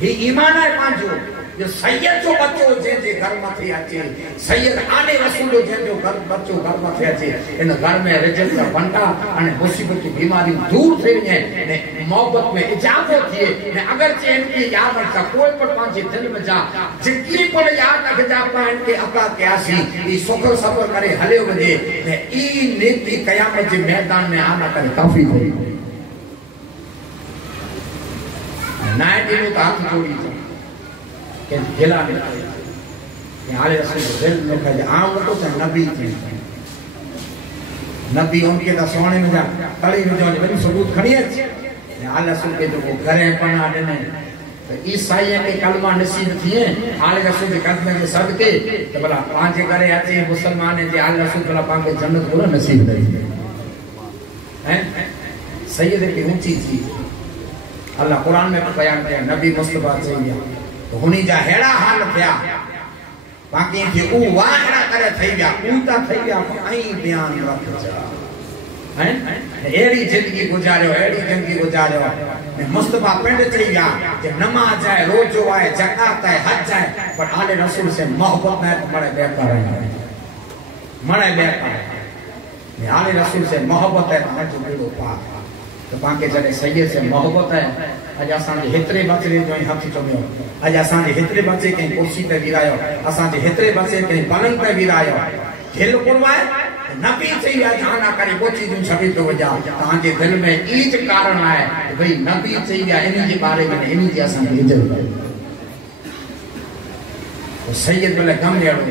ही ईमान है पांचो जो सैयद जो बच्चो जे घर में थे अचे सैयद आले रसूल जे जो घर बच्चो घर में थे अचे इन घर में रिजत का बंटा अने मुसीबत की बीमारी दूर थे ने मोहब्बत में इजाफो थिए ने अगर चे इनकी याद रखा कोई पर पांचे दिल में जा जितनी पर याद रख जा पान के अका के आसी ई सुखल सफर करे हले वजे ने ई नीति कयामत के मैदान में आना करे काफी हो ना दिलो हाथ जोड़ी के गिला ने आले रसूल दिल में कहे आम तो नबी थी नबी उनके दा सोने में जा कली में जो बड़ी सबूत खड़ी है आले रसूल के जो घरे पना देने ईसाई के कलमा नसीब थिए आले रसूल के कदम के सदके तो भला पांचे करे अचे मुसलमान जे आले रसूल भला पांके जन्नत को नसीब दई हैं सैयद की ऊंची थी अल्लाह कुरान में बयान किया नबी मुस्तफा चाहिए तो हुनी जा हेड़ा हाल थिया बाकी के ऊ वाहड़ा करे थई गया ऊता थई गया आई बयान रख जा हैं एड़ी जिंदगी गुजारियो मुस्तफा पिंड थी गया कि नमाज है रोजो है ज़कात है हज है पर आले रसूल से मोहब्बत है मरे बेकार है आले रसूल से मोहब्बत है हज बेड़ो पार तो बाकी जने सैयद से मोहब्बत है अज असा हेतरे बचरे जो हथ चुमियो अज असा हेतरे बचे कहीं कुर्सी पे विरायो असा हेतरे बचे कहीं पलंग पे विरायो दिल कुरवाए नबी चाहिए जाना करे कोची दिन छड़ी तो वजा तांजे दिल में ईज कारण है भाई नबी चाहिए इन्हीं के बारे में इन्हीं के असा इज्जत तो सैयद बोले गम लेड़ो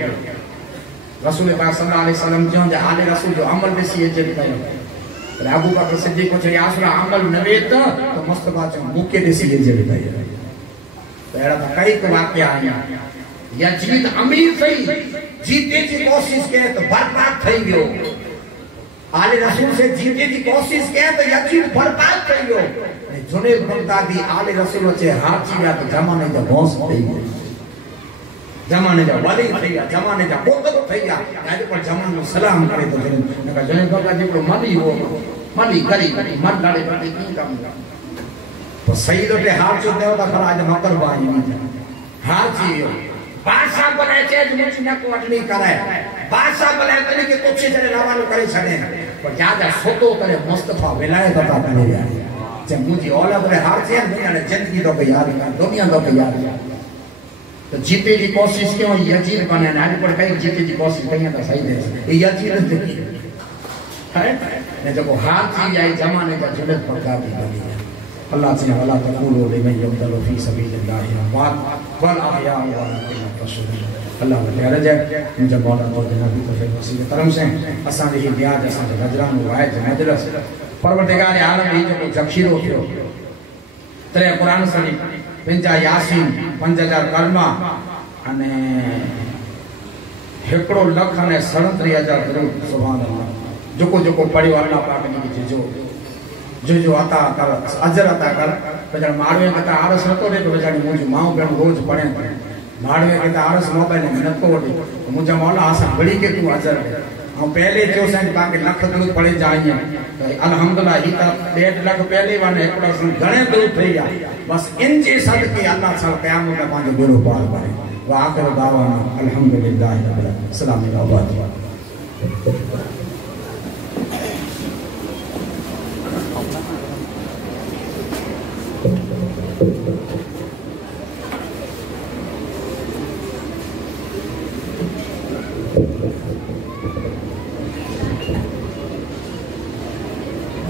रसूल पाक सल्लल्लाहु अलैहि वसल्लम जो आले रसूल जो अमल में सी इज्जत कयो अबू बकर सिद्दीक को चई आसरा अमल नवे तो मुस्तफा जो मुके देसी इज्जत कयो तो एड़ा कई वाकया आया यजीद अमीर सही जीते की कोशिश के तो बर्बाद થઈ ગયો आले रसूल से जीते की कोशिश के तो यजीद बर्बाद થઈ ગયો जुनेद बगदादी आले रसूल से हाथी या तो जमाने का बॉस થઈ ગયો जमाने का वली થઈ गया जमाने का कोतक થઈ गया यानी पर जमाने को सलाम करे तो नका जुनेद बगदादी को मली हो मली करी मत डाले पर की काम तो सईद पे हाथ जो देव का खराज मकर बाई हाथी बादशाह बोले चेज मुझे न को अटनी करे बादशाह बोले तने के तुच्छे जने रावानो करे छने पर ज्यादा सोतो करे मुस्तफा विलायत अता करे जे मुझे औलाद रे हार से ने जिंदगी दो के याद दुनिया दो के याद तो जीते की कोशिश क्यों यजीद बने ना पर कई जीते की कोशिश कहीं तो सही दे ये यजीद है ने जो हार थी जाए जमाने का जुलत पड़ता भी बनी अल्लाह से वला तक़ूलू लिमन युक़तलू फी सबीलिल्लाहि अमवात वल अहया वलाकिन तशुरून अल्लाह ने रजा मुझे मौला तो नबी को वसी के तरफ से असा दी ब्याज असा गजरान वायत मजलिस परवरदिगार आलम ही जो जखीरो थियो तरे कुरान शरीफ 50 यासीन 5000 कलमा अने 1 लाख अने 37,000 दरूद सुभान अल्लाह जोको पढ़ियो अल्लाह पाक ने जो आता कर अजर आता कर बजाय मारवे के आरस न तो रे बजाय मुझे माओ बहन रोज पढ़े मारवे के आरस मोबाइल में न तो दे मुझे मौला आसा बड़ी के तू अजर हम पहले जो सन बाकी लख दरूद पढ़े जाइए अल्हम्दुलिल्लाह ही ता 1.5 लाख पहले वाने एकड़ा घणे दरूद થઈ ગયા बस इन जे सदके अल्लाह साल क़यामत में पांजो बेड़ो पार करे वा आखिर दावाना अल्हम्दुलिल्लाह रब्बिल आलमीन सलाम अलैकुम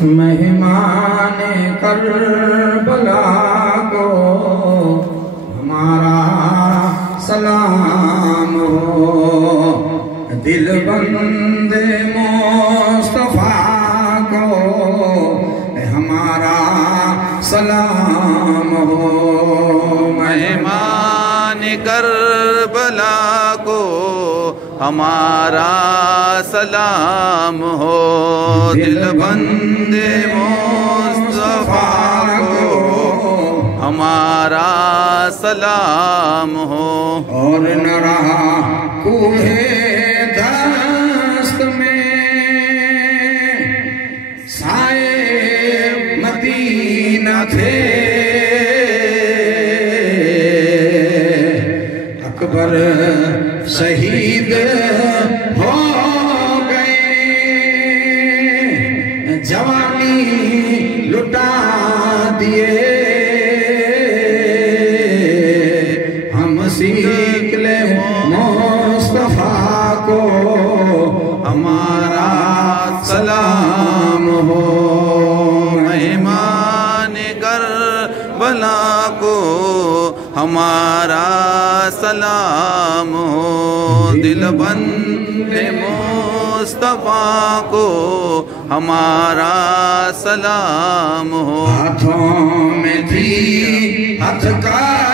मेहमान करबला को हमारा सलाम हो दिल बंदे मुस्तफा को हमारा सलाम हो मेहमान करबला को हमारा सलाम हो दिल बंदे मुस्तफा को हमारा सलाम हो और न रहा कूहे दस्त में साए मदीना थे अकबर शहीद हो गए जवानी लुटा दिए हम सीख ले मुस्तफा को हमारा सलाम हो मेहमान करबला को हमारा सलाम हो दिल बंदे मुस्तफा को हमारा सलाम हो हाथों में थी हथकड़ी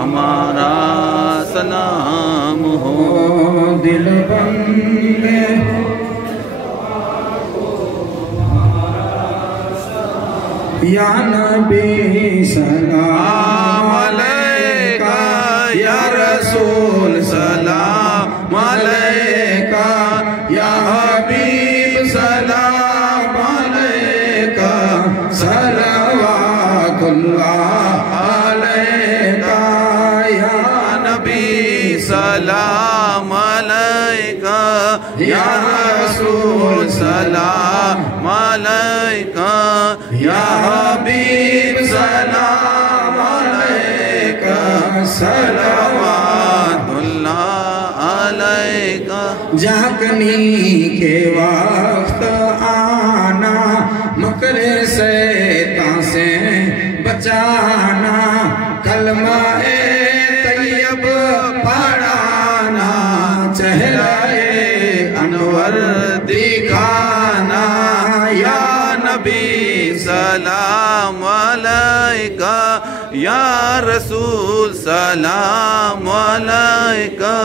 हमारा सलाम हो। दिल बंदे या नबी सलाम अलैका, या रसूल सलाम अलैका, या हबीब सलाम अलैका, सलवातुल्लाह अलैका, या नबी सलाम अलैका, या रसूल सलाम अलैका, या हबीब सलाम अलैका, सलवातुल्लाह अलैका। जागनी के वक्त आना, मकरे शैतान से बचाना, कलमा ए तैयब पढ़ाना, चेहरा-ए अनवर दिखाना, या नबी सलाम अलैका, या रसूल सलाम अलैका,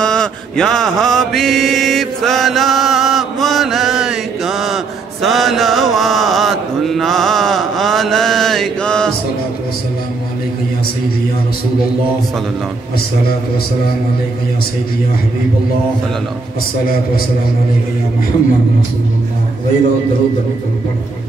या हबीब सलाम अलैका, सलवातुल्लाह अलैका। अस्सलातु वस्सलामु अलैका या सय्यदी या रसूलल्लाह सल्लल्लाहु अस्सलातु वस्सलामु अलैका या सय्यदी या हबीबल्लाह सल्लल्लाहु अस्सलातु वस्सलामु अलैका या मुहम्मद रसूलुल्लाह। वही दरूद पढ़ो।